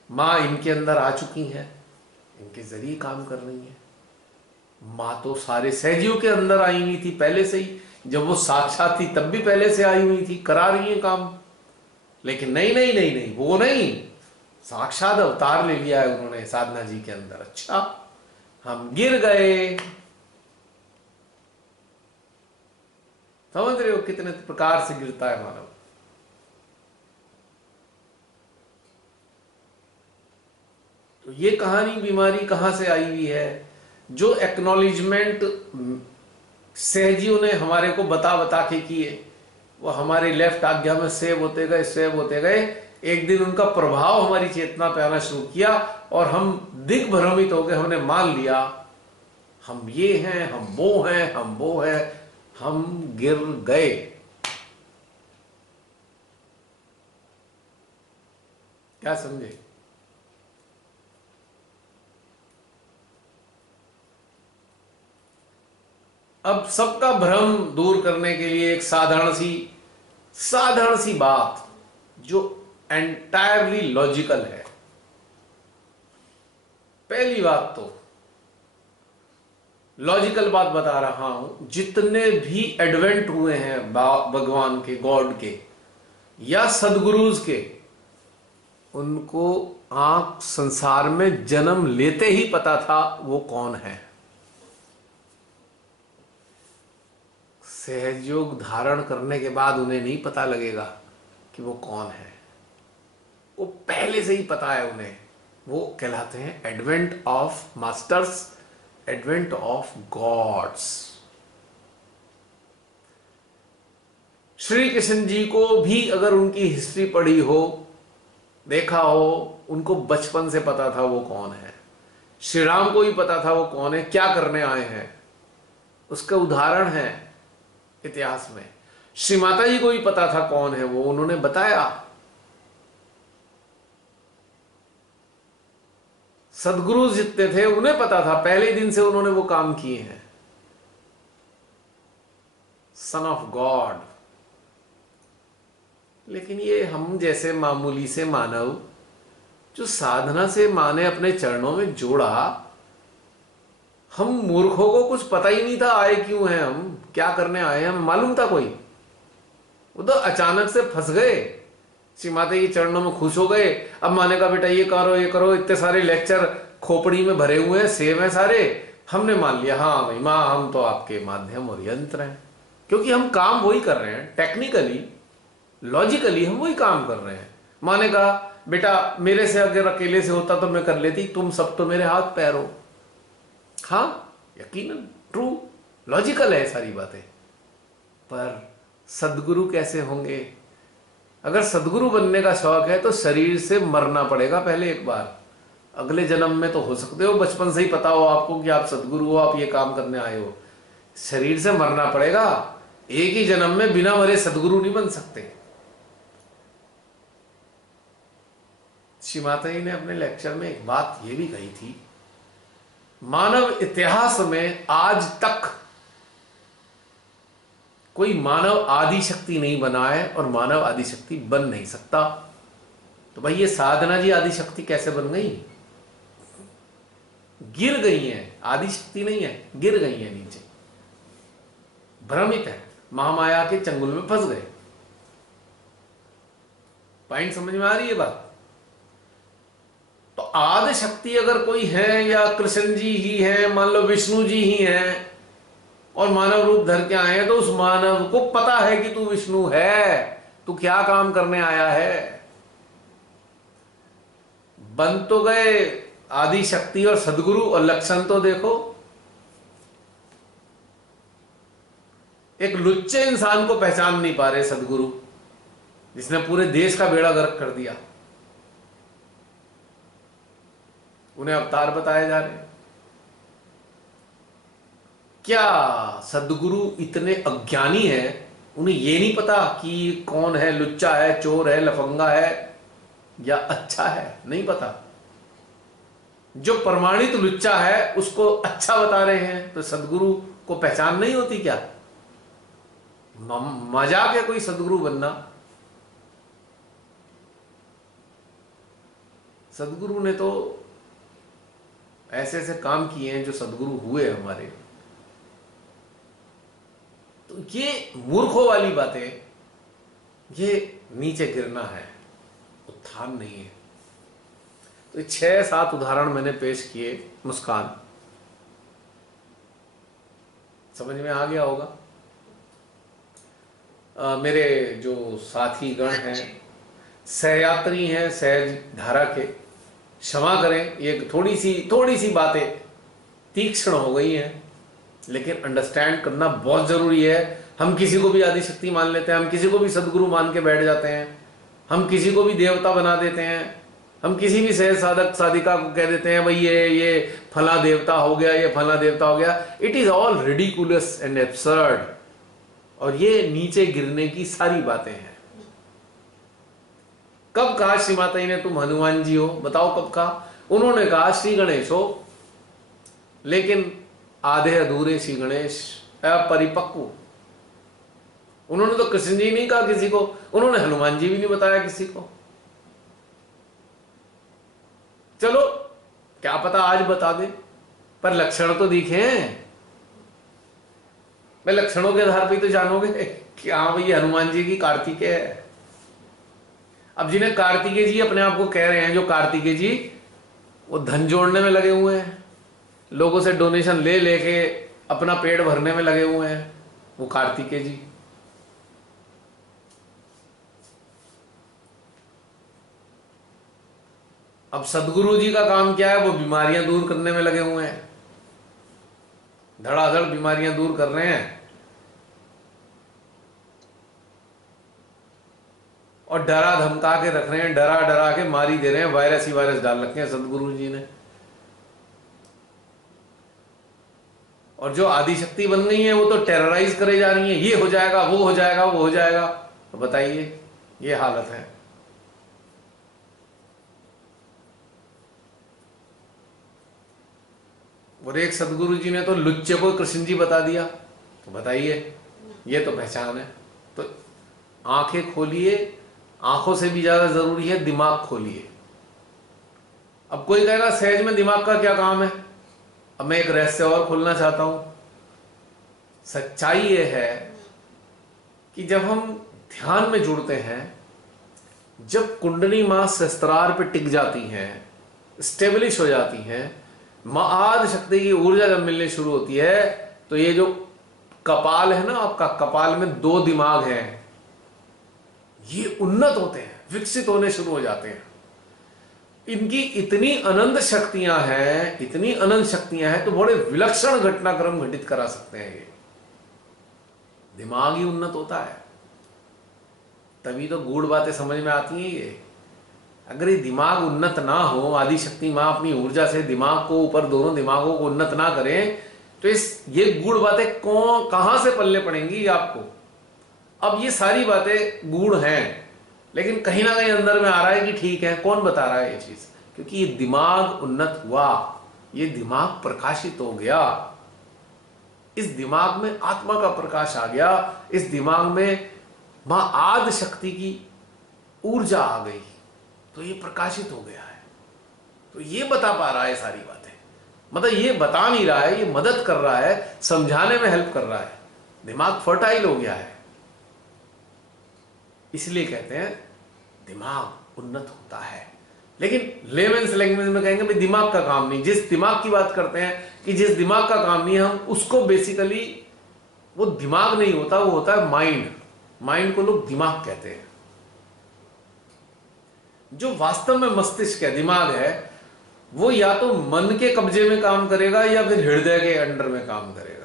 मां इनके अंदर आ चुकी हैं, इनके जरिए काम कर रही है। मां तो सारे सहजियों के अंदर आई हुई थी पहले से ही, जब वो साक्षात थी तब भी पहले से आई हुई थी, करा रही है काम। लेकिन नहीं नहीं नहीं नहीं, वो नहीं, साक्षात अवतार ले लिया है उन्होंने साधना जी के अंदर। अच्छा, हम गिर गए। समझ रहे हो कितने प्रकार से गिरता है मानव। तो ये कहानी बीमारी कहां से आई हुई है? जो एक्नॉलेजमेंट सहजियों ने हमारे को बता बता के किए, वो हमारे लेफ्ट आज्ञा में सेव होते गए। एक दिन उनका प्रभाव हमारी चेतना पे आना शुरू किया और हम दिग्भ्रमित हो गए। हमने मान लिया हम ये हैं, हम वो हैं, हम वो हैं, हम गिर गए। क्या समझे? अब सबका भ्रम दूर करने के लिए एक साधारण सी बात जो एंटायरली लॉजिकल है। पहली बात तो लॉजिकल बात बता रहा हूं, जितने भी एडवेंट हुए हैं भगवान के, गॉड के या सदगुरुज के, उनको आंख संसार में जन्म लेते ही पता था वो कौन है। सहयोग धारण करने के बाद उन्हें नहीं पता लगेगा कि वो कौन है, वो पहले से ही पता है उन्हें। वो कहलाते हैं advent of masters, advent of gods. Shri Krishna ji को भी अगर उनकी हिस्ट्री पढ़ी हो, देखा हो, उनको बचपन से पता था वो कौन है। श्री राम को भी पता था वो कौन है, क्या करने आए हैं, उसका उदाहरण है इतिहास में। श्री माता जी को भी पता था कौन है वो, उन्होंने बताया। सदगुरु जितने थे उन्हें पता था, पहले दिन से उन्होंने वो काम किए हैं। Son of God. लेकिन ये हम जैसे मामूली से मानव जो साधना से मां ने अपने चरणों में जोड़ा, हम मूर्खों को कुछ पता ही नहीं था आए क्यों हैं, हम क्या करने आए हैं, हमें मालूम था कोई? वो तो अचानक से फंस गए, श्री माता के चरणों में खुश हो गए। अब माँ ने कहा बेटा ये करो ये करो, इतने सारे लेक्चर खोपड़ी में भरे हुए हैं, सेव हैं सारे। हमने मान लिया हाँ भाई माँ हम तो आपके माध्यम और यंत्र हैं, क्योंकि हम काम वही कर रहे हैं, टेक्निकली लॉजिकली हम वही काम कर रहे हैं। माँ ने कहा बेटा मेरे से अगर अकेले से होता तो मैं कर लेती, तुम सब तो मेरे हाथ पैर हो। हाँ यकीनन ट्रू, लॉजिकल है सारी बातें। पर सदगुरु कैसे होंगे? अगर सदगुरु बनने का शौक है तो शरीर से मरना पड़ेगा पहले एक बार। अगले जन्म में तो हो सकते हो बचपन से ही पता हो आपको कि आप सदगुरु हो, आप ये काम करने आए हो। शरीर से मरना पड़ेगा, एक ही जन्म में बिना मरे सदगुरु नहीं बन सकते। श्री माता जी ने अपने लेक्चर में एक बात ये भी कही थी, मानव इतिहास में आज तक कोई मानव आदि शक्ति नहीं बना है और मानव आदि शक्ति बन नहीं सकता। तो भाई ये साधना जी आदि शक्ति कैसे बन गई? गिर गई हैं, आदि शक्ति नहीं है, गिर गई हैं नीचे, भ्रमित है, महामाया के चंगुल में फंस गए। पॉइंट समझ में आ रही है बात? तो आदि शक्ति अगर कोई है या कृष्ण जी ही है, मान लो विष्णु जी ही हैं और मानव रूप धर के आए हैं, तो उस मानव को पता है कि तू विष्णु है, तू क्या काम करने आया है। बन तो गए आदि शक्ति और सदगुरु, और लक्षण तो देखो। एक लुच्चे इंसान को पहचान नहीं पा रहे सदगुरु, जिसने पूरे देश का बेड़ा गर्क कर दिया। उन्हें अवतार बताए जा रहे। क्या सदगुरु इतने अज्ञानी हैं, उन्हें ये नहीं पता कि कौन है, लुच्चा है, चोर है, लफंगा है या अच्छा है? नहीं पता। जो प्रमाणित लुच्चा है उसको अच्छा बता रहे हैं, तो सदगुरु को पहचान नहीं होती क्या? मजाक है कोई सदगुरु बनना। सदगुरु ने तो ऐसे ऐसे काम किए हैं जो सदगुरु हुए हमारे। तो ये मूर्खों वाली बातें, ये नीचे गिरना है, उत्थान नहीं है। तो 6-7 उदाहरण मैंने पेश किए। मुस्कान समझ में आ गया होगा? मेरे जो साथी गण हैं, सहयात्री हैं सहज धारा के, क्षमा करें, ये थोड़ी सी बातें तीक्ष्ण हो गई हैं, लेकिन अंडरस्टैंड करना बहुत जरूरी है। हम किसी को भी आदिशक्ति मान लेते हैं, हम किसी को भी सदगुरु मान के बैठ जाते हैं, हम किसी को भी देवता बना देते हैं, हम किसी भी सहज साधक साधिका को कह देते हैं भाई ये फला देवता हो गया, ये फला देवता हो गया। It is all ridiculous and absurd, और ये नीचे गिरने की सारी बातें हैं। कब कहा श्री माता जी ने तुम हनुमान जी हो? बताओ कब कहा? उन्होंने कहा श्री गणेश हो, लेकिन आधे अधूरे श्री गणेश, अपरिपक्व। उन्होंने तो कृष्ण जी नहीं कहा किसी को, उन्होंने हनुमान जी भी नहीं बताया किसी को। चलो क्या पता आज बता दे, पर लक्षण तो दिखे हैं। मैं लक्षणों के आधार पर तो जानोगे कि हाँ भाई हनुमान जी की कार्तिकेय है। अब जिन्हें कार्तिकेय जी अपने आप को कह रहे हैं, जो कार्तिकेय जी वो धन जोड़ने में लगे हुए हैं, लोगों से डोनेशन ले लेके अपना पेट भरने में लगे हुए हैं, वो कार्तिकेय जी। अब सदगुरु जी का काम क्या है? वो बीमारियां दूर करने में लगे हुए हैं, धड़ाधड़ बीमारियां दूर कर रहे हैं, और डरा धमका के रख रहे हैं, डरा डरा के मारी दे रहे हैं। वायरस ही वायरस डाल रखे हैं सदगुरु जी ने। और जो आदिशक्ति बन गई है वो तो टेरराइज करे जा रही है, ये हो जाएगा, वो हो जाएगा, वो हो जाएगा। तो बताइए, ये हालत है। और एक सदगुरु जी ने तो लुच्चे को कृष्ण जी बता दिया। तो बताइए, ये तो पहचान है। तो आंखें खोलिए, आंखों से भी ज्यादा जरूरी है दिमाग खोलिए। अब कोई कहेगा सहज में दिमाग का क्या काम है? अब मैं एक रहस्य और खोलना चाहता हूं। सच्चाई ये है कि जब हम ध्यान में जुड़ते हैं, जब कुंडली मां शस्त्रार पे टिक जाती हैं, स्टेब्लिश हो जाती हैं, आदि शक्ति की ऊर्जा जब मिलने शुरू होती है, तो ये जो कपाल है ना आपका, कपाल में 2 दिमाग हैं, ये उन्नत होते हैं, विकसित होने शुरू हो जाते हैं। इनकी इतनी अनंत शक्तियां हैं, इतनी अनंत शक्तियां हैं, तो बड़े विलक्षण घटनाक्रम घटित करा सकते हैं। ये दिमाग ही उन्नत होता है, तभी तो गूढ़ बातें समझ में आती हैं। ये अगर ये दिमाग उन्नत ना हो, आदि शक्ति मां अपनी ऊर्जा से दिमाग को ऊपर, दोनों दिमागों को उन्नत ना करें, तो ये गूढ़ बातें कहां से पल्ले पड़ेंगी आपको? अब ये सारी बातें गूढ़ हैं, लेकिन कहीं ना कहीं अंदर में आ रहा है कि ठीक है। कौन बता रहा है ये चीज? क्योंकि ये दिमाग उन्नत हुआ, ये दिमाग प्रकाशित हो गया, इस दिमाग में आत्मा का प्रकाश आ गया, इस दिमाग में मां आदि शक्ति की ऊर्जा आ गई, तो ये प्रकाशित हो गया है। तो ये बता पा रहा है सारी बातें, मतलब ये बता नहीं रहा है, ये मदद कर रहा है, समझाने में हेल्प कर रहा है। दिमाग फर्टाइल हो गया है, इसलिए कहते हैं दिमाग उन्नत होता है। लेकिन लेमेंस लैंग्वेज में कहेंगे भाई दिमाग का काम नहीं। जिस दिमाग की बात करते हैं कि जिस दिमाग का काम नहीं, हम उसको बेसिकली, वो दिमाग नहीं होता, वो होता है माइंड। माइंड को लोग दिमाग कहते हैं। जो वास्तव में मस्तिष्क है, दिमाग है, वो या तो मन के कब्जे में काम करेगा या फिर हृदय के अंडर में काम करेगा।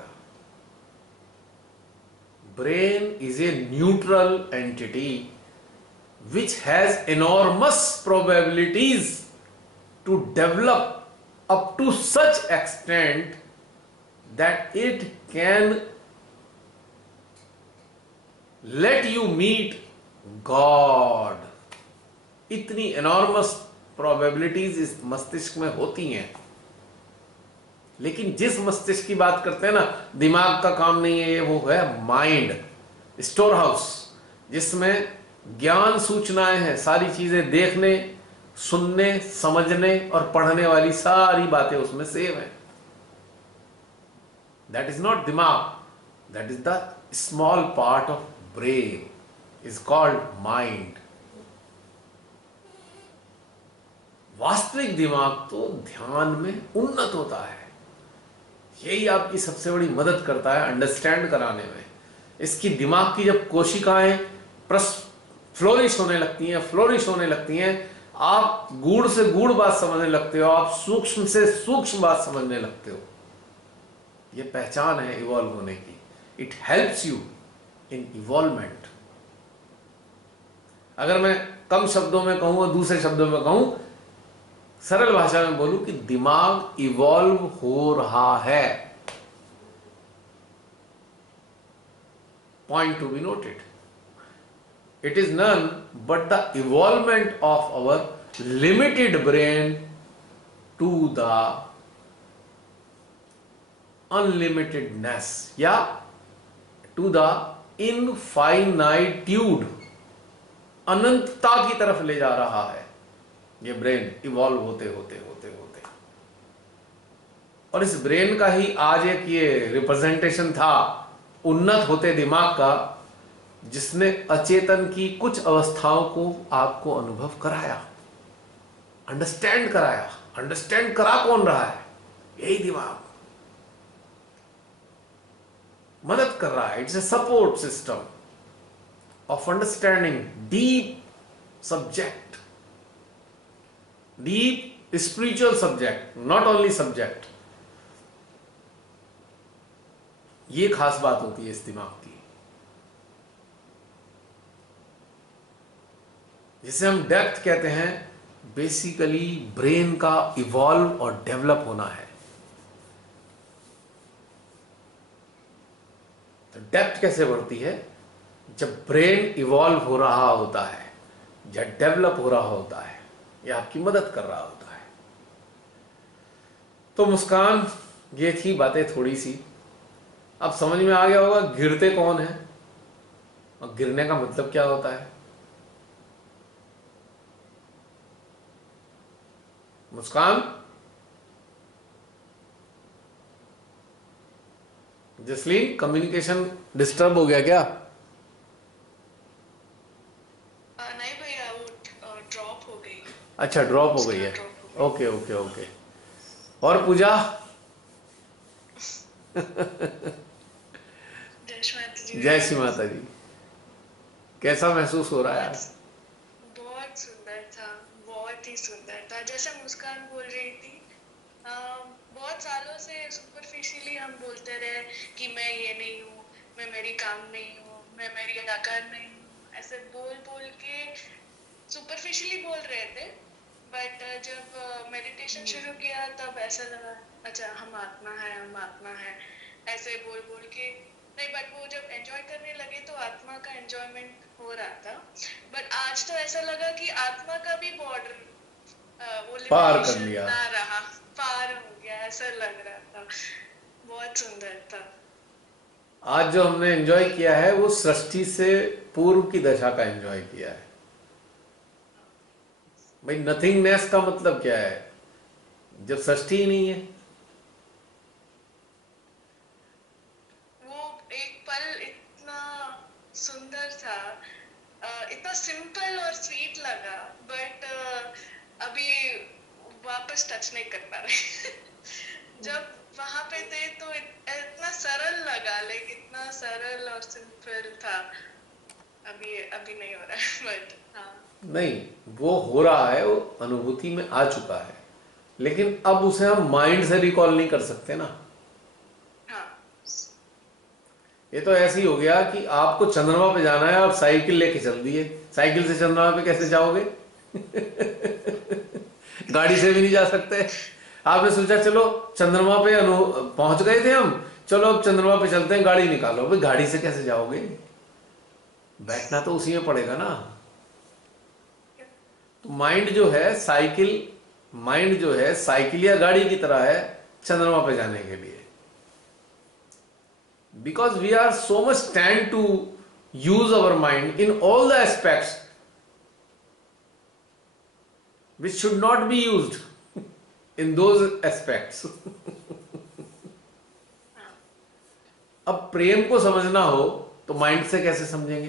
Brain is a neutral entity which has enormous probabilities to develop up to such extent that it can let you meet God. इतनी enormous probabilities इस मस्तिष्क में होती हैं। लेकिन जिस मस्तिष्क की बात करते हैं ना, दिमाग का काम नहीं है, वो है माइंड, स्टोर हाउस, जिसमें ज्ञान सूचनाएं हैं, सारी चीजें देखने, सुनने, समझने और पढ़ने वाली सारी बातें उसमें सेव हैं। दैट इज नॉट दिमाग, that is the small part of brain, is called mind. वास्तविक दिमाग तो ध्यान में उन्नत होता है। यही आपकी सबसे बड़ी मदद करता है अंडरस्टैंड कराने में इसकी दिमाग की जब कोशिकाएं फ्लोरिश होने लगती हैं, आप गूढ़ से गूढ़ बात समझने लगते हो, आप सूक्ष्म से सूक्ष्म बात समझने लगते हो। ये पहचान है इवॉल्व होने की। It helps you in involvement. अगर मैं कम शब्दों में कहूं और दूसरे शब्दों में कहूं, सरल भाषा में बोलूं कि दिमाग इवॉल्व हो रहा है। Point to be noted, it is none but the evolvement of our limited brain to the unlimitedness या टू द इनफाइनाइट्यूड, अनंतता की तरफ ले जा रहा है ये ब्रेन इवॉल्व होते होते होते होते। और इस ब्रेन का ही आज एक ये रिप्रेजेंटेशन था उन्नत होते दिमाग का, जिसने अचेतन की कुछ अवस्थाओं को आपको अनुभव कराया, अंडरस्टैंड कराया। अंडरस्टैंड करा कौन रहा है? यही दिमाग मदद कर रहा है। It's a support system of understanding deep subject, deep spiritual subject, not only subject। ये खास बात होती है इस दिमाग की, जिसे हम डेप्थ कहते हैं। बेसिकली ब्रेन का इवॉल्व और डेवलप होना है। तो डेप्थ कैसे बढ़ती है? जब ब्रेन इवॉल्व हो रहा होता है, जब डेवलप हो रहा होता है, या आपकी मदद कर रहा होता है। तो मुस्कान, ये थी बातें थोड़ी सी। अब समझ में आ गया होगा गिरते कौन है और गिरने का मतलब क्या होता है। मुस्कान, जसलीन, कम्युनिकेशन डिस्टर्ब हो गया क्या? नहीं भैया, वो ड्रॉप हो गई। अच्छा, ड्रॉप हो गई है। Okay okay okay. और पूजा? जय श्री माता जी। कैसा महसूस हो रहा है आज? बहुत सुंदर था, बहुत ही सुंदर था। जैसे मुस्कान बोल रही थी, बहुत सालों से सुपरफिशियली हम बोलते रहे कि मैं ये नहीं हूँ, मैं मेरी काम नहीं हूँ, मैं मेरी अदाकार नहीं हूँ, ऐसे बोल बोल के सुपरफिशियली बोल रहे थे। बट जब मेडिटेशन शुरू किया तब ऐसा लगा, अच्छा हम आत्मा है, ऐसे बोल बोल के नहीं। बट वो जब एंजॉय करने लगे तो आत्मा का एंजॉयमेंट हो रहा था। बट आज तो ऐसा लगा कि आत्मा का भी बॉर्डर वो पार कर लिमिटेशन लिया, ना रहा, पार हो गया, ऐसा लग रहा था। बहुत सुंदर था। आज जो हमने एंजॉय किया है वो सृष्टि से पूर्व की दशा का एंजॉय किया है। भाई नथिंगनेस का मतलब क्या है? जब सृष्टि ही नहीं है। वो एक पल इतना सुंदर था, इतना सिंपल और स्वीट लगा। बट अभी वापस टच नहीं कर पा रहे। जब वहां पे थे तो इतना सरल लगा, लाइक इतना सरल और सिंपल था। अभी नहीं हो रहा है। बट हाँ, नहीं, वो हो रहा है, वो अनुभूति में आ चुका है, लेकिन अब उसे हम माइंड से रिकॉल नहीं कर सकते ना। हाँ, ये तो ऐसे ही हो गया कि आपको चंद्रमा पे जाना है, आप साइकिल लेके चल दिए। साइकिल से चंद्रमा पे कैसे जाओगे? गाड़ी से भी नहीं जा सकते। आपने सोचा चलो चंद्रमा पे पहुंच गए थे हम, चलो अब चंद्रमा पे चलते हैं, गाड़ी निकालो। भाई गाड़ी से कैसे जाओगे? बैठना तो उसी में पड़ेगा ना। तो माइंड जो है साइकिल या गाड़ी की तरह है चंद्रमा पे जाने के लिए। Because we are so much tend to use our mind in all the aspects which should not be used in those aspects। अब प्रेम को समझना हो तो माइंड से कैसे समझेंगे?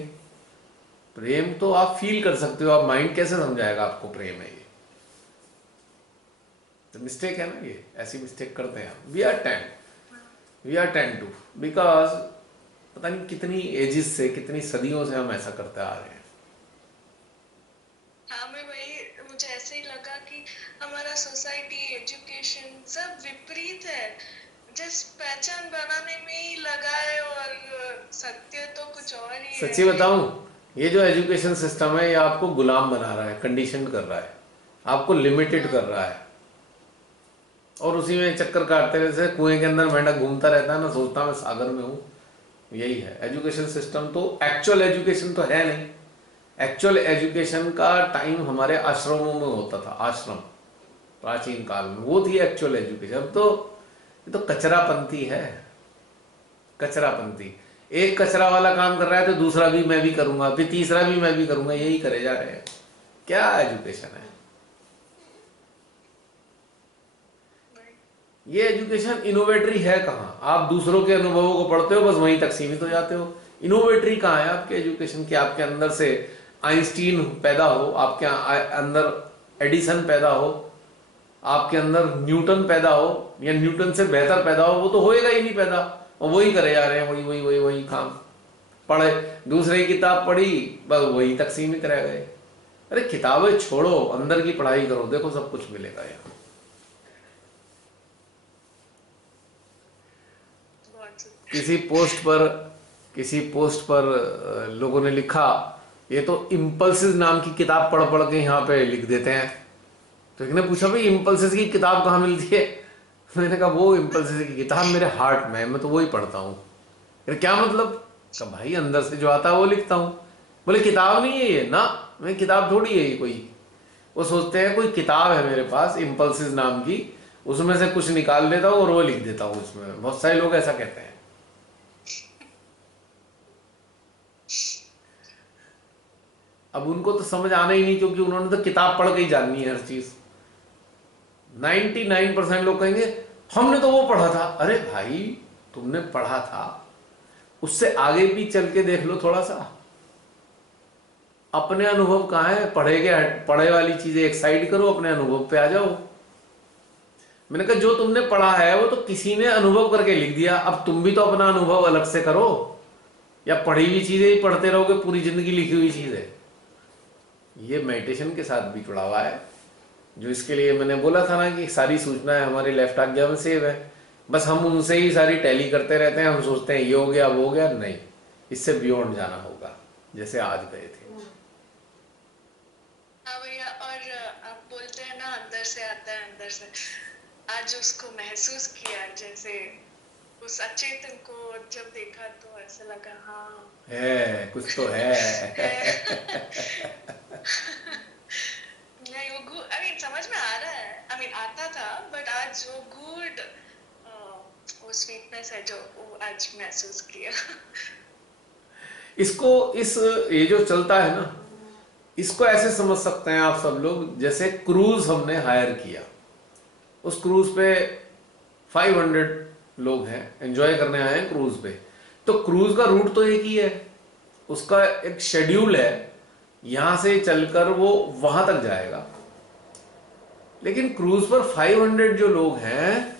प्रेम तो आप फील कर सकते हो, आप माइंड कैसे समझाएगा आपको प्रेम है? ये तो मिस्टेक है ना, ये ऐसी मिस्टेक करते हैं। We are tend to, because पता नहीं कितनी एजिस से, कितनी सदियों से हम ऐसा करते आ रहे हैं। हाँ, मैं वही, मुझे ऐसे ही लगा कि हमारा सोसाइटी, एजुकेशन सब विपरीत है। जिस पहचान बनाने में ही लगा है और सत्य तो कुछ और ही है। सच्ची बताऊं, ये जो एजुकेशन सिस्टम है ये आपको गुलाम बना रहा है, कंडीशन कर रहा है, आपको लिमिटेड कर रहा है, और उसी में चक्कर काटते रहते, कुएं के अंदर मेंढक घूमता रहता है ना, सोचता मैं सागर में हूं। यही है एजुकेशन सिस्टम। तो एक्चुअल एजुकेशन तो है नहीं। एक्चुअल एजुकेशन का टाइम हमारे आश्रमों में होता था, आश्रम प्राचीन काल में, वो थी एक्चुअल एजुकेशन। अब तो ये तो कचरापंथी है, कचरापंथी। एक कचरा वाला काम कर रहा है तो दूसरा भी मैं भी करूंगा, फिर तीसरा भी मैं भी करूंगा, यही करे जा रहे हैं। क्या एजुकेशन है ये? एजुकेशन इनोवेटरी है कहाँ? आप दूसरों के अनुभवों को पढ़ते हो, बस वहीं तक सीमित हो जाते हो। इनोवेटरी कहाँ है आपके एजुकेशन की? आपके अंदर से आइंस्टीन पैदा हो, आपके अंदर एडिसन पैदा हो, आपके अंदर न्यूटन पैदा हो, या न्यूटन से बेहतर पैदा हो, वो तो होएगा ही नहीं पैदा, और वही करे जा रहे हैं, वही वही वही वही काम। पढ़े, दूसरे की किताब पढ़ी, बस वही तक सीमित रह गए। अरे किताबें छोड़ो, अंदर की पढ़ाई करो, देखो सब कुछ मिलेगा यहाँ। किसी पोस्ट पर लोगों ने लिखा, ये तो इम्पल्सिस नाम की किताब पढ़ पढ़ के यहाँ पे लिख देते हैं। तो एक ने पूछा भाई इम्पल्सिस की किताब कहाँ मिलती है? मैंने कहा वो इम्पल्सिस की किताब मेरे हार्ट में है, मैं तो वही पढ़ता हूँ। फिर क्या मतलब? कहा भाई अंदर से जो आता है वो लिखता हूँ। बोले किताब नहीं है ये ना, मैं किताब थोड़ी है ये कोई। वो सोचते हैं कोई किताब है मेरे पास इम्पल्सिस नाम की, उसमें से कुछ निकाल लेता हूँ और वो लिख देता हूँ उसमें। बहुत सारे लोग ऐसा कहते हैं। अब उनको तो समझ आना ही नहीं, क्योंकि उन्होंने तो किताब पढ़ के ही जाननी है हर चीज। 99% लोग कहेंगे हमने तो वो पढ़ा था। अरे भाई तुमने पढ़ा था, उससे आगे भी चल के देख लो थोड़ा सा। अपने अनुभव कहाँ है? पढ़े वाली चीजें एक साइड करो, अपने अनुभव पे आ जाओ। मैंने कहा जो तुमने पढ़ा है वो तो किसी ने अनुभव करके लिख दिया, अब तुम भी तो अपना अनुभव अलग से करो। या पढ़ी हुई चीजें ही पढ़ते रहोगे पूरी जिंदगी, लिखी हुई चीजें? ये मेडिटेशन के साथ भी जुड़ा हुआ है, जो इसके लिए मैंने बोला था ना कि सारी सूचनाएं हमारे लेफ्ट आज्ञा में सेव है, बस हम उनसे ही सारी टैली करते रहते हैं। हम सोचते हैं ये हो गया वो हो गया, नहीं, इससे बियॉन्ड जाना होगा, जैसे आज गए थे। हाँ भैया, और आप बोलते हैं ना अंदर से आता है, अंदर से। आज उसको महसूस किया, जैसे उस अचेतन को जब देखा तो ऐसा लगा हाँ है, कुछ तो है। नहीं, वो गुड, आई मीन समझ में आ रहा है, आई मीन आता था, बट आज वो गुड, वो स्वीटनेस है जो वो आज महसूस किया। ये जो चलता है ना, इसको ऐसे समझ सकते हैं आप सब लोग, जैसे क्रूज हमने हायर किया, उस क्रूज पे 500 लोग हैं, एंजॉय करने आए हैं क्रूज पे। तो क्रूज का रूट तो एक ही है, उसका एक शेड्यूल है, यहां से चलकर वो वहां तक जाएगा। लेकिन क्रूज पर 500 जो लोग हैं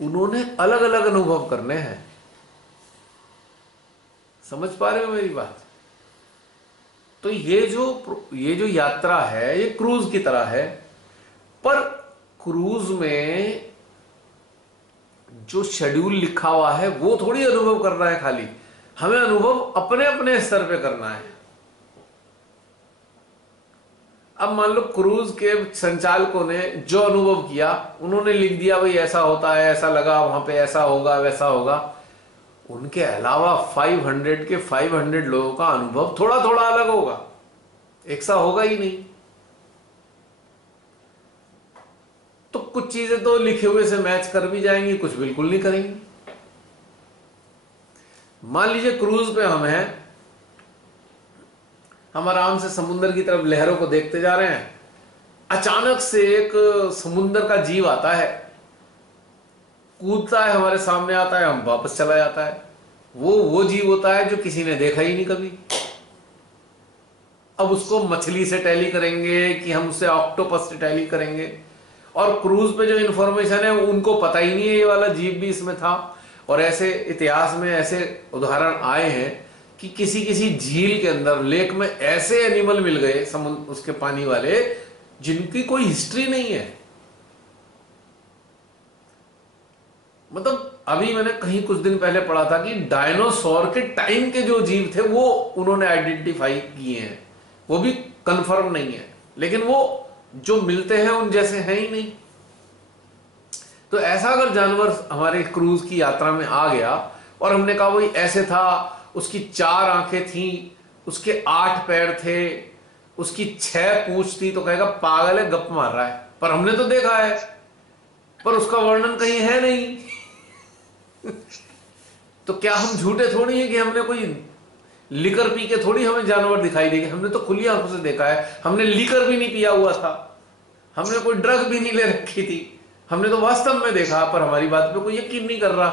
उन्होंने अलग अलग अनुभव करने हैं। समझ पा रहे हो मेरी बात? तो ये जो यात्रा है ये क्रूज की तरह है, पर क्रूज में जो शेड्यूल लिखा हुआ है वो थोड़ी अनुभव करना है खाली, हमें अनुभव अपने अपने स्तर पे करना है। अब मान लो क्रूज के संचालकों ने जो अनुभव किया उन्होंने लिख दिया, भाई ऐसा होता है, ऐसा लगा, वहां पे ऐसा होगा, वैसा होगा। उनके अलावा 500 के 500 लोगों का अनुभव थोड़ा थोड़ा अलग होगा, एक सा होगा ही नहीं। तो कुछ चीजें तो लिखे हुए से मैच कर भी जाएंगी, कुछ बिल्कुल नहीं करेंगी। मान लीजिए क्रूज पे हम हैं, हम आराम से समुद्र की तरफ लहरों को देखते जा रहे हैं, अचानक से एक समुद्र का जीव आता है, कूदता है, हमारे सामने आता है, हम वापस चला जाता है। वो जीव होता है जो किसी ने देखा ही नहीं कभी। अब उसको मछली से टैली करेंगे कि हम उससे ऑक्टोपस से टैली करेंगे, और क्रूज पे जो इंफॉर्मेशन है उनको पता ही नहीं है ये वाला जीव भी इसमें था। और ऐसे इतिहास में ऐसे उदाहरण आए हैं कि किसी किसी झील के अंदर, लेक में ऐसे एनिमल मिल गए समुद्र उसके पानी वाले, जिनकी कोई हिस्ट्री नहीं है। मतलब अभी मैंने कहीं कुछ दिन पहले पढ़ा था कि डायनासोर के टाइम के जो जीव थे वो उन्होंने आइडेंटिफाई किए हैं, वो भी कंफर्म नहीं है, लेकिन वो जो मिलते हैं उन जैसे हैं ही नहीं। तो ऐसा अगर जानवर हमारे क्रूज की यात्रा में आ गया और हमने कहा वही ऐसे था, उसकी 4 आंखें थी, उसके 8 पैर थे, उसकी 6 पूंछ थी, तो कहेगा पागल है, गप मार रहा है। पर हमने तो देखा है, पर उसका वर्णन कहीं है नहीं। तो क्या हम झूठे थोड़ी हैं कि हमने कोई लिकर पी के थोड़ी हमें जानवर दिखाई देंगे। हमने तो खुली आंखों से देखा है, हमने लिकर भी नहीं पिया हुआ था, हमने कोई ड्रग भी नहीं ले रखी थी, हमने तो वास्तव में देखा, पर हमारी बात पे कोई यकीन नहीं कर रहा।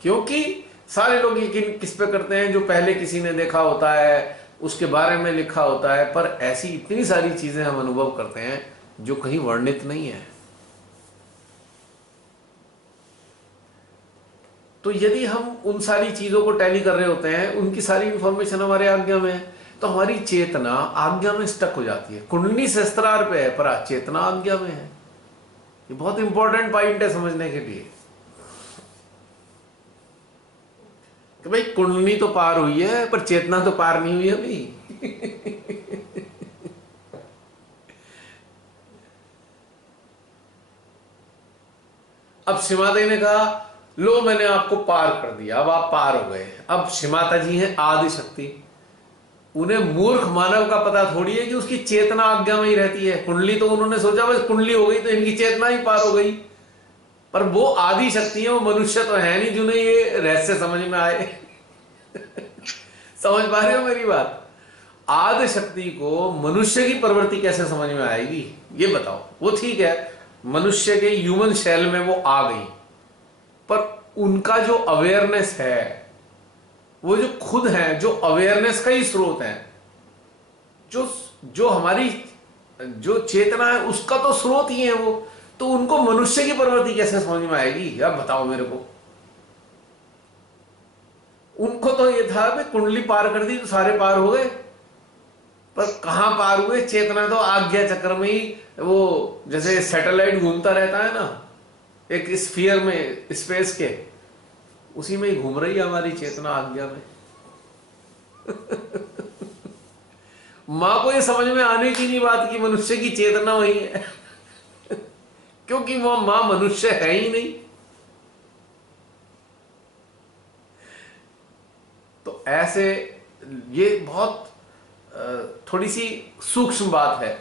क्योंकि सारे लोग यकीन किस पे करते हैं? जो पहले किसी ने देखा होता है, उसके बारे में लिखा होता है। पर ऐसी इतनी सारी चीजें हम अनुभव करते हैं जो कहीं वर्णित नहीं है। तो यदि हम उन सारी चीजों को टैली कर रहे होते हैं, उनकी सारी इंफॉर्मेशन हमारे आज्ञा में है, तो हमारी चेतना आज्ञा में स्टक हो जाती है। कुंडली सहस्त्रार पे है पर चेतना आज्ञा में है। ये बहुत इंपॉर्टेंट पॉइंट है समझने के लिए कि भाई कुंडली तो पार हुई है पर चेतना तो पार नहीं हुई अभी। अब शिमाता ने कहा लो मैंने आपको पार कर दिया, अब आप पार हो गए। अब शिमाता जी हैं आदि शक्ति, उन्हें मूर्ख मानव का पता थोड़ी है कि उसकी चेतना आज्ञा में ही रहती है। कुंडली तो उन्होंने सोचा बस कुंडली हो गई तो इनकी चेतना ही पार हो गई, पर वो आदि शक्ति है, वो मनुष्य तो है नहीं जिन्हें ये रहस्य समझ में आए। समझ पा रहे हो मेरी बात? आदि शक्ति को मनुष्य की प्रवृत्ति कैसे समझ में आएगी ये बताओ। वो ठीक है, मनुष्य के ह्यूमन शैल में वो आ गई, पर उनका जो अवेयरनेस है, वो जो खुद है, जो अवेयरनेस का ही स्रोत है, जो हमारी जो चेतना है उसका तो स्रोत ही है वो, तो उनको मनुष्य की प्रवृत्ति कैसे समझ में आएगी? अब बताओ मेरे को। उनको तो ये था कि कुंडली पार कर दी तो सारे पार हो गए, पर कहां पार हुए? चेतना तो आज्ञा चक्र में ही, वो जैसे सैटेलाइट घूमता रहता है ना एक स्फीयर में, स्पेस के, उसी में ही घूम रही है हमारी चेतना आज्ञा में। मां को ये समझ में आने की नहीं बात कि मनुष्य की चेतना वही है, क्योंकि वो मां मनुष्य है ही नहीं। तो ऐसे ये बहुत थोड़ी सी सूक्ष्म बात है,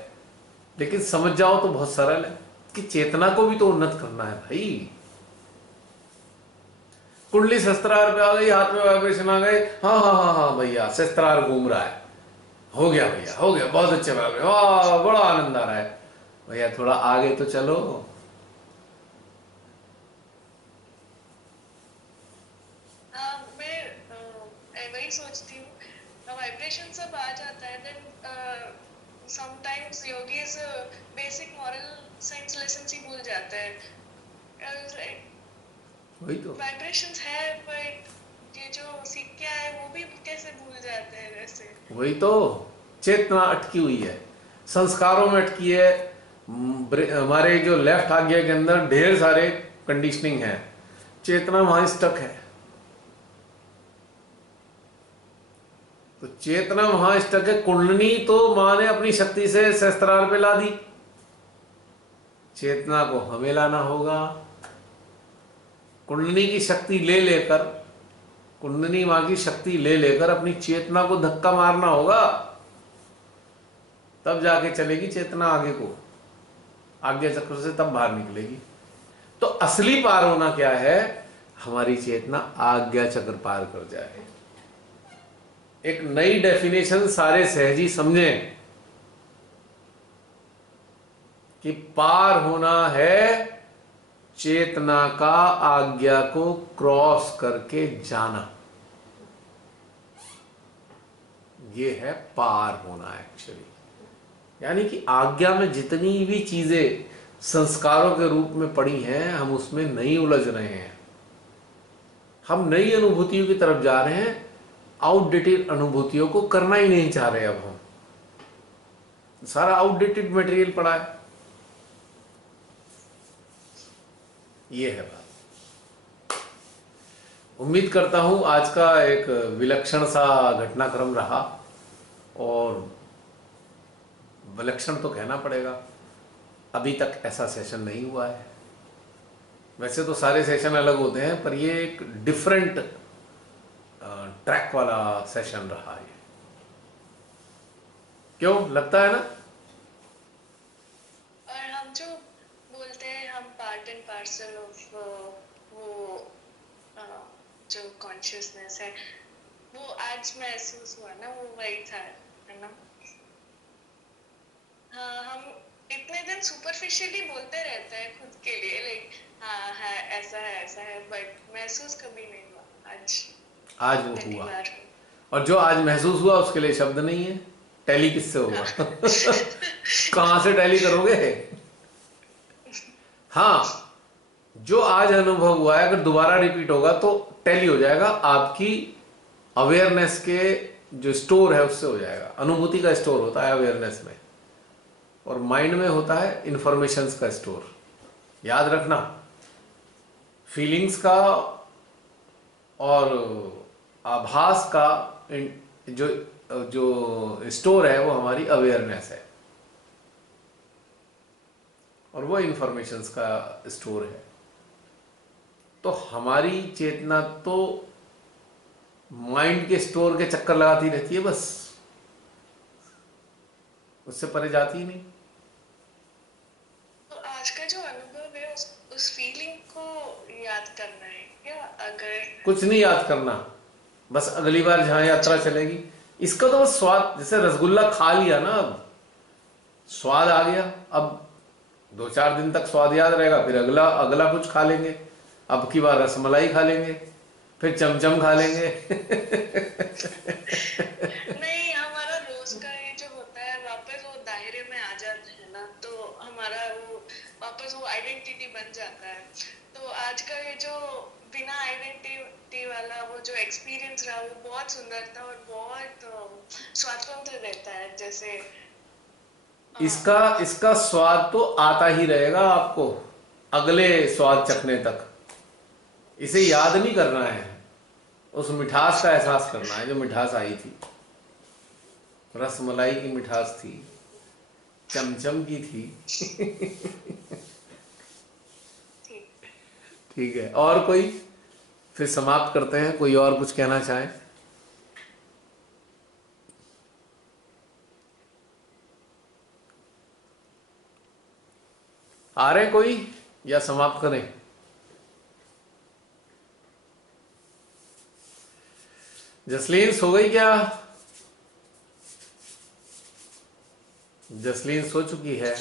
लेकिन समझ जाओ तो बहुत सरल है कि चेतना को भी तो उन्नत करना है भाई। कुंडली शस्त्रार पे आ गई, हाथ में वाइब्रेशन आ गए, हाँ हाँ हाँ हाँ भैया शस्त्रार घूम रहा है, हो गया भैया हो गया, बहुत अच्छे वाइब्रेशन, वाह बड़ा आनंद आ रहा है। भैया थोड़ा आगे तो चलो। मैं वही सोचती हूँ, वाइब्रेशन सब आ जाता है, then sometimes yogis basic moral science lessons ही भूल जाते हैं। वही तो वाइब्रेशंस है, बट ये जो सीख के आए वो भी कैसे भूल जाते हैं वैसे। वही तो, चेतना अटकी हुई है, संस्कारों में अटकी है। हमारे जो लेफ्ट आज्ञा के अंदर ढेर सारे कंडीशनिंग है, चेतना वहां स्टक है। तो चेतना वहां स्टक है। कुंडली तो मां ने अपनी शक्ति से सहस्त्रार पे ला दी, चेतना को हमें लाना होगा। कुंडली की शक्ति ले लेकर, कुंडली मां की शक्ति ले लेकर अपनी चेतना को धक्का मारना होगा, तब जाके चलेगी चेतना आगे को, आज्ञा चक्र से तब बाहर निकलेगी। तो असली पार होना क्या है? हमारी चेतना आज्ञा चक्र पार कर जाए। एक नई डेफिनेशन सारे सहजी समझें कि पार होना है चेतना का आज्ञा को क्रॉस करके जाना, ये है पार होना एक्चुअली। यानी कि आज्ञा में जितनी भी चीजें संस्कारों के रूप में पड़ी हैं, हम उसमें नहीं उलझ रहे हैं। हम नई अनुभूतियों की तरफ जा रहे हैं, आउटडेटेड अनुभूतियों को करना ही नहीं चाह रहे। अब हम सारा आउटडेटेड मटेरियल पड़ा है, ये है बात। उम्मीद करता हूं आज का एक विलक्षण सा घटनाक्रम रहा, और विलक्षण तो कहना पड़ेगा, अभी तक ऐसा सेशन नहीं हुआ है। वैसे तो सारे सेशन अलग होते हैं, पर ये एक डिफरेंट ट्रैक वाला सेशन रहा है। क्यों लगता है ना? और हम जो बोलते हैं हम पार्ट एंड पार्सल ऑफ वो जो कॉन्शियसनेस है, वो आज महसूस हुआ ना, वो वही था, है ना। हाँ, हम इतने दिन सुपरफिशियली बोलते रहते हैं खुद के लिए, लाइक हाँ है ऐसा है, बट महसूस कभी नहीं हुआ। आज वो पहली हुआ, बार। और जो आज महसूस हुआ उसके लिए शब्द नहीं है। टैली किससे होगा? कहां से टैली करोगे? हाँ, जो आज अनुभव हुआ है अगर दोबारा रिपीट होगा तो टैली हो जाएगा, आपकी अवेयरनेस के जो स्टोर है उससे हो जाएगा। अनुभूति का स्टोर होता है अवेयरनेस में, और माइंड में होता है इंफॉर्मेशंस का स्टोर। याद रखना, फीलिंग्स का और आभास का जो स्टोर है वो हमारी अवेयरनेस है, और वो इंफॉर्मेशंस का स्टोर है। तो हमारी चेतना तो माइंड के स्टोर के चक्कर लगाती रहती है, बस उससे परे जाती ही नहीं। तो आज का जो अनुभव है उस फीलिंग को याद करना है क्या? अगर कुछ नहीं याद करना, बस अगली बार जहां यात्रा चलेगी, इसका तो बस स्वाद, जैसे रसगुल्ला खा लिया ना, अब स्वाद आ गया, अब 2-4 दिन तक स्वाद याद रहेगा, फिर अगला कुछ खा लेंगे, अब की बार रसमलाई खा लेंगे, फिर चमचम खा लेंगे। नहीं, हमारा रोज का ये जो होता है वापस वो दायरे में आ जाते हैं ना, तो हमारा वो वापस वो आइडेंटिटी बन जाता है। तो आज का ये जो बिना आइडेंटिटी वाला वो जो एक्सपीरियंस रहा, वो बहुत सुंदर था और बहुत स्वतंत्र रहता है। जैसे इसका स्वाद तो आता ही रहेगा आपको अगले स्वाद चखने तक। इसे याद नहीं करना है, उस मिठास का एहसास करना है जो मिठास आई थी। रसमलाई की मिठास थी, चमचम की थी। ठीक है, और कोई? फिर समाप्त करते हैं। कोई और कुछ कहना चाहे? आ रहे कोई, या समाप्त करें? जसलीन सो गई क्या? जसलीन सो चुकी है।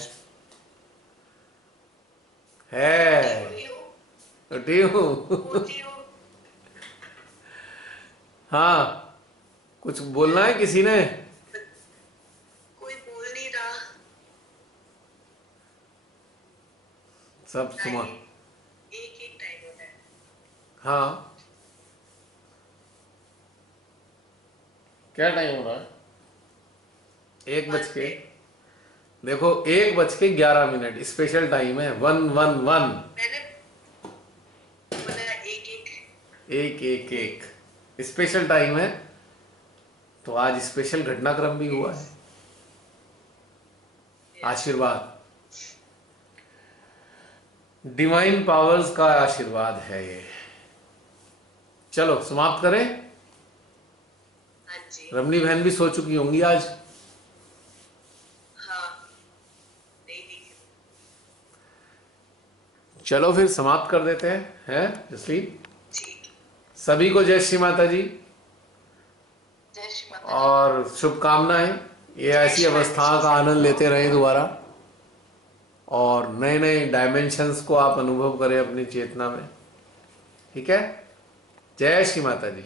उठी हूँ। हाँ, कुछ बोलना है किसी ने? कोई बोल नहीं रहा। सब सुमा। एक टाइम होता है। हाँ, क्या टाइम हो रहा है? 1 देखो 1:11 स्पेशल टाइम है। 111। मैंने बोला एक स्पेशल टाइम है। तो आज स्पेशल घटनाक्रम भी हुआ है। आशीर्वाद, डिवाइन पावर्स का आशीर्वाद है ये। चलो समाप्त करें। हाँ जी। रमनी बहन भी सो चुकी होंगी आज। हाँ, नहीं दिखी। चलो फिर समाप्त कर देते हैं जसलीन? जी, सभी को जय श्री माता जी जय श्री माता। और शुभकामनाएं। ये ऐसी अवस्थाओं का आनंद लेते रहें दोबारा, और नए नए डायमेंशंस को आप अनुभव करें अपनी चेतना में। ठीक है? जय श्री माता जी।